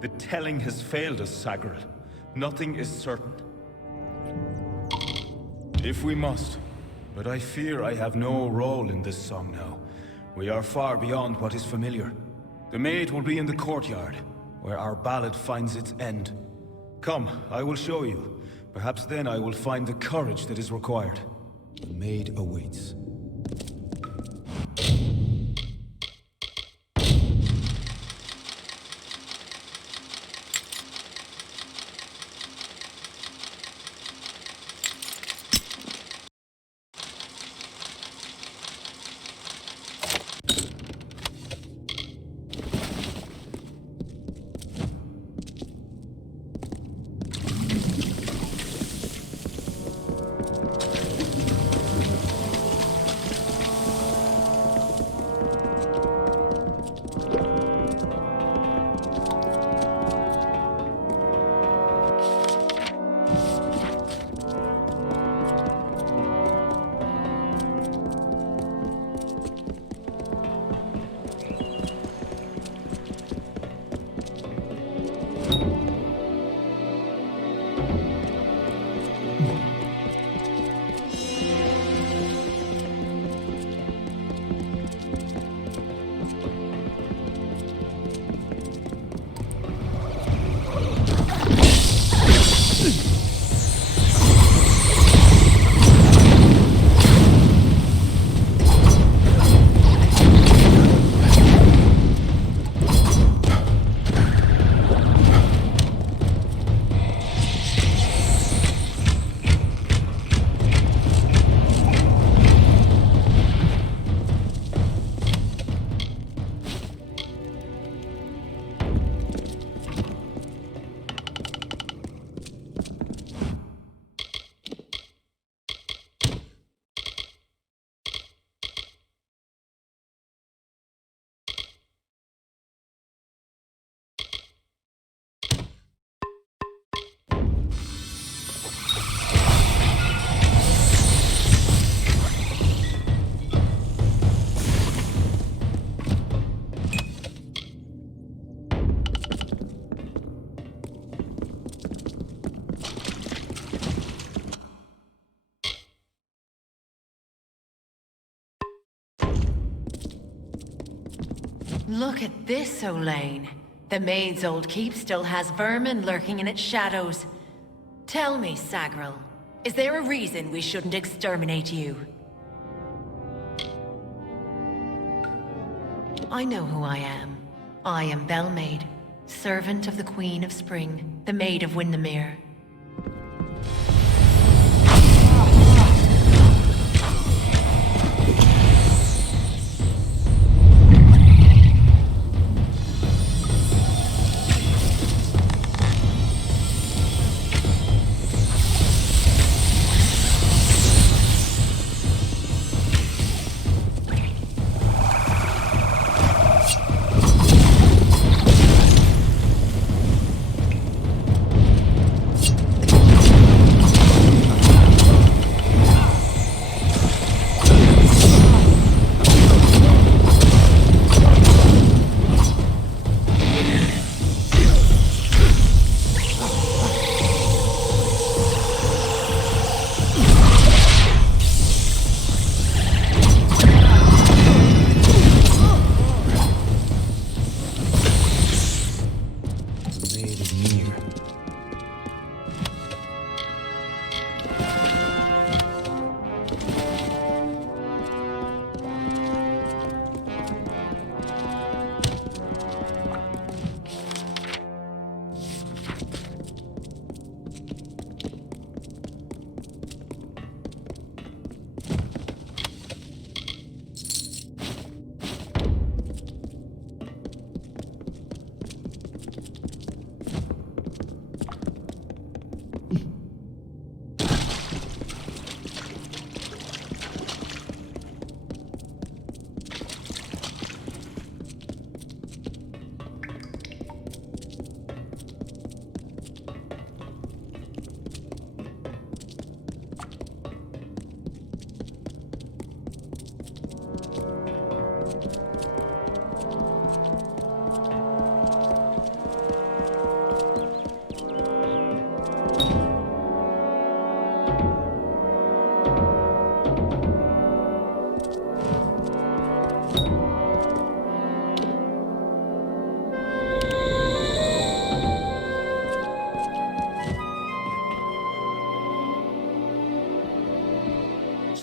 The telling has failed us, Sagril. Nothing is certain. If we must. But I fear I have no role in this song now. We are far beyond what is familiar. The maid will be in the courtyard, where our ballad finds its end. Come, I will show you. Perhaps then I will find the courage that is required. The maid awaits. Look at this, Olaine. The maid's old keep still has vermin lurking in its shadows. Tell me, Sagril, is there a reason we shouldn't exterminate you? I know who I am. I am Bellmaid, servant of the Queen of Spring, the Maid of Windermere.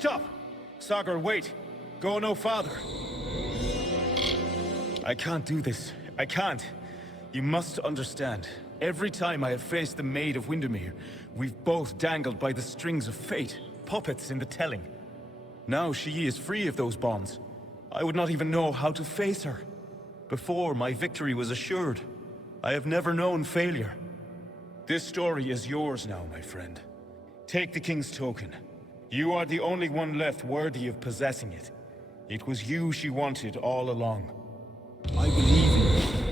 stop! Sagar, wait! Go no farther! I can't do this. I can't. You must understand. Every time I have faced the Maid of Windermere, we've both dangled by the strings of fate, puppets in the telling. Now she is free of those bonds. I would not even know how to face her. Before, my victory was assured. I have never known failure. This story is yours now, my friend. Take the King's token. You are the only one left worthy of possessing it. It was you she wanted all along. I believe in you.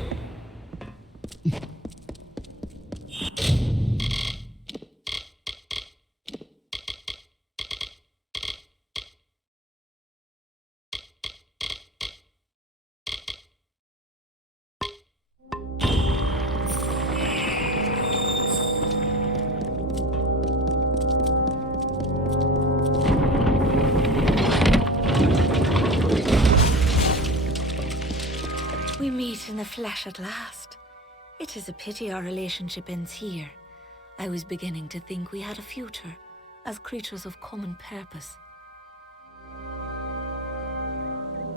We meet in the flesh at last. It is a pity our relationship ends here. I was beginning to think we had a future, as creatures of common purpose.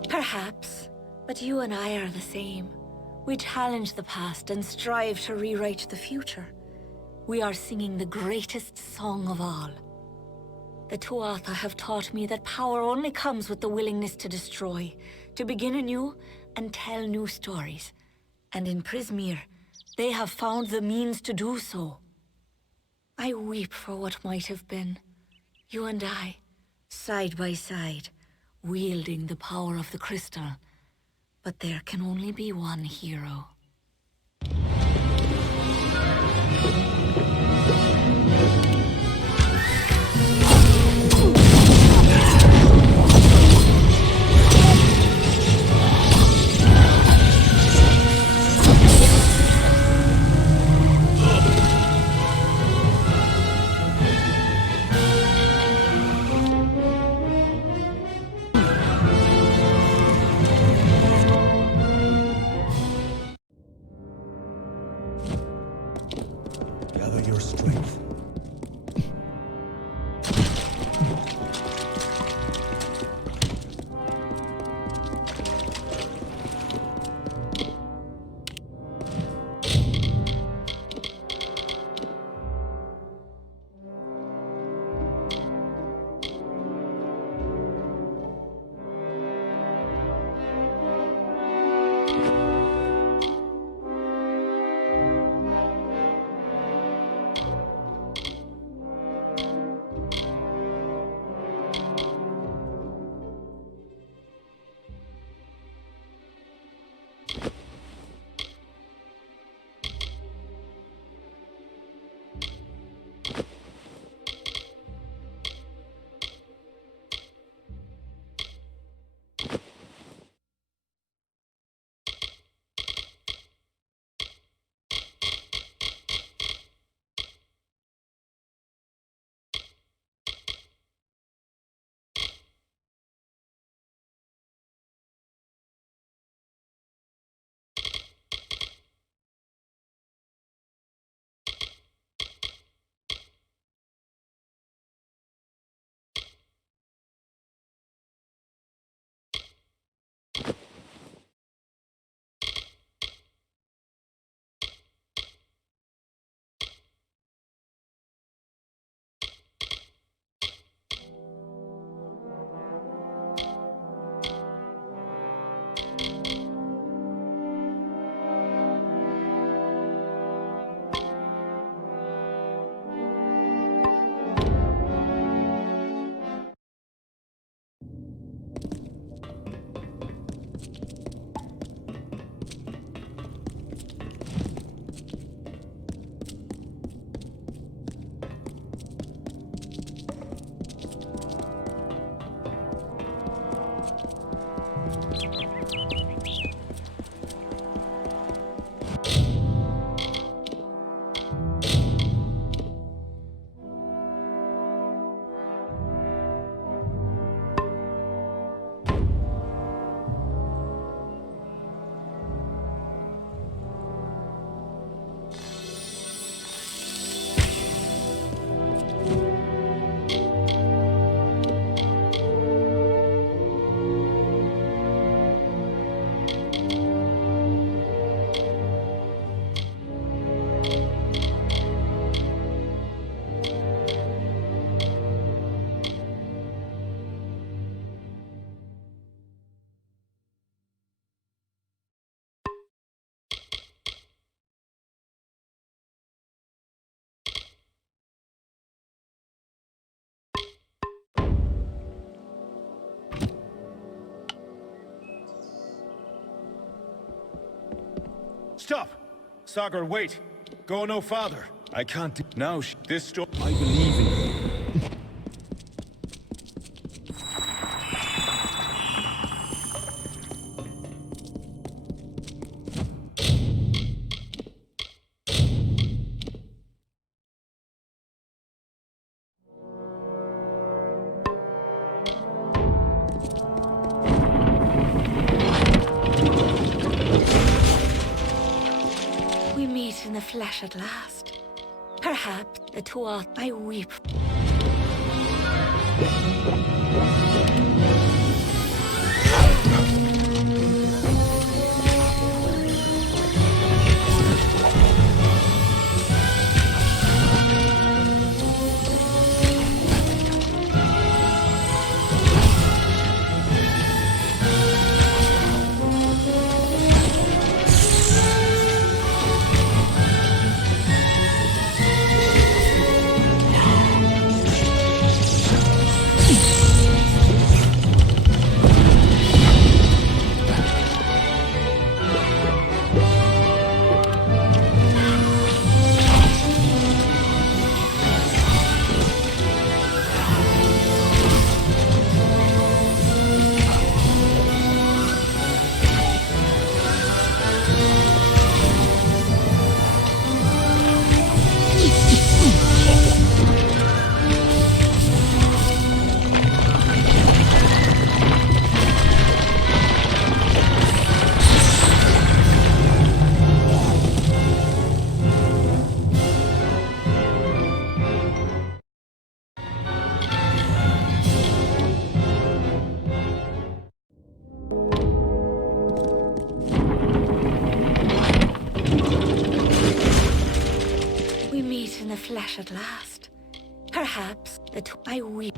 Perhaps, but you and I are the same. We challenge the past and strive to rewrite the future. We are singing the greatest song of all. The Tuatha have taught me that power only comes with the willingness to destroy, to begin anew and tell new stories. And in Prismeer, they have found the means to do so. I weep for what might have been. You and I, side by side, wielding the power of the crystal. But there can only be one hero. Stop! Sagar, wait! Go no farther. I can't do... Now, this story... I believe in you. We meet in the flesh at last. Perhaps the two I weep. Flesh at last. Perhaps the two I weep.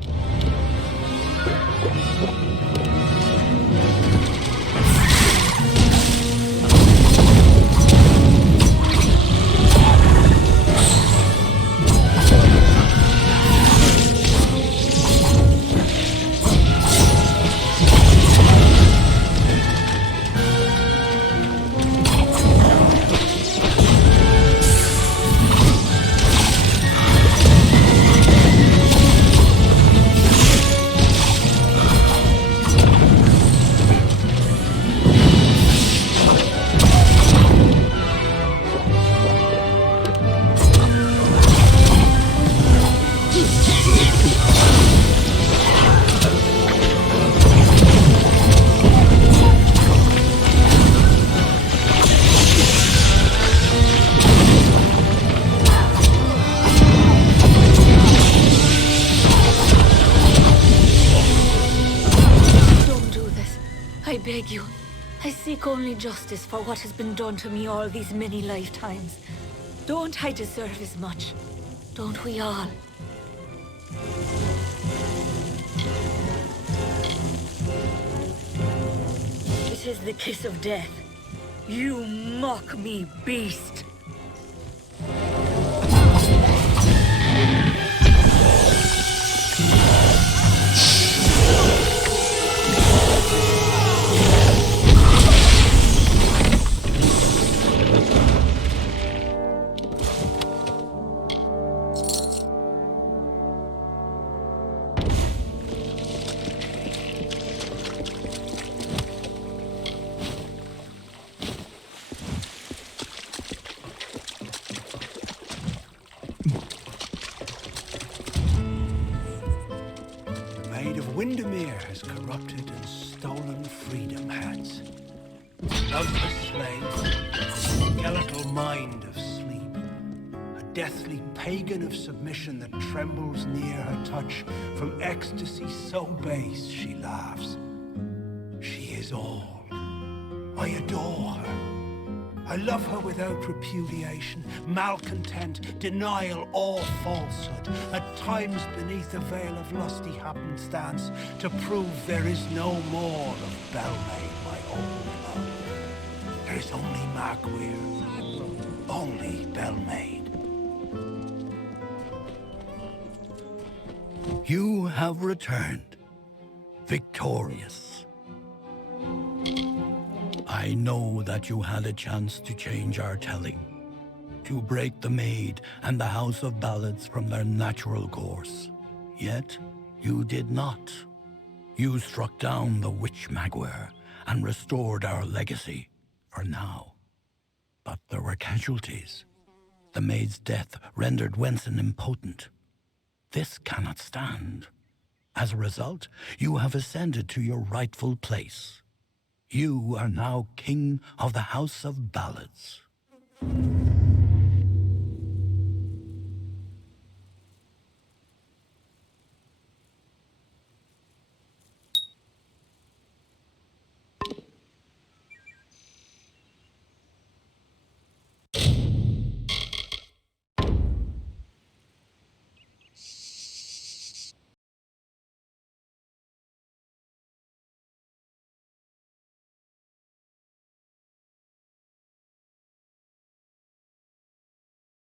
I beg you. I seek only justice for what has been done to me all these many lifetimes. Don't I deserve as much? Don't we all? It is the kiss of death. You mock me, beast. Has corrupted and stolen freedom hands. Loveless slave, skeletal mind of sleep, a deathly pagan of submission that trembles near her touch. From ecstasy so base she laughs. She is all. I adore her. I love her without repudiation, malcontent, denial, or falsehood. At times beneath a veil of lusty happenstance, to prove there is no more of Belmaid, my old love. There is only Magwir, only Belmaid. You have returned, victorious. I I know that you had a chance to change our telling, to break the Maid and the House of Ballads from their natural course. Yet, you did not. You struck down the Witch Magware and restored our legacy, for now. But there were casualties. The Maid's death rendered Wenson impotent. This cannot stand. As a result, you have ascended to your rightful place. You are now King of the House of Ballads.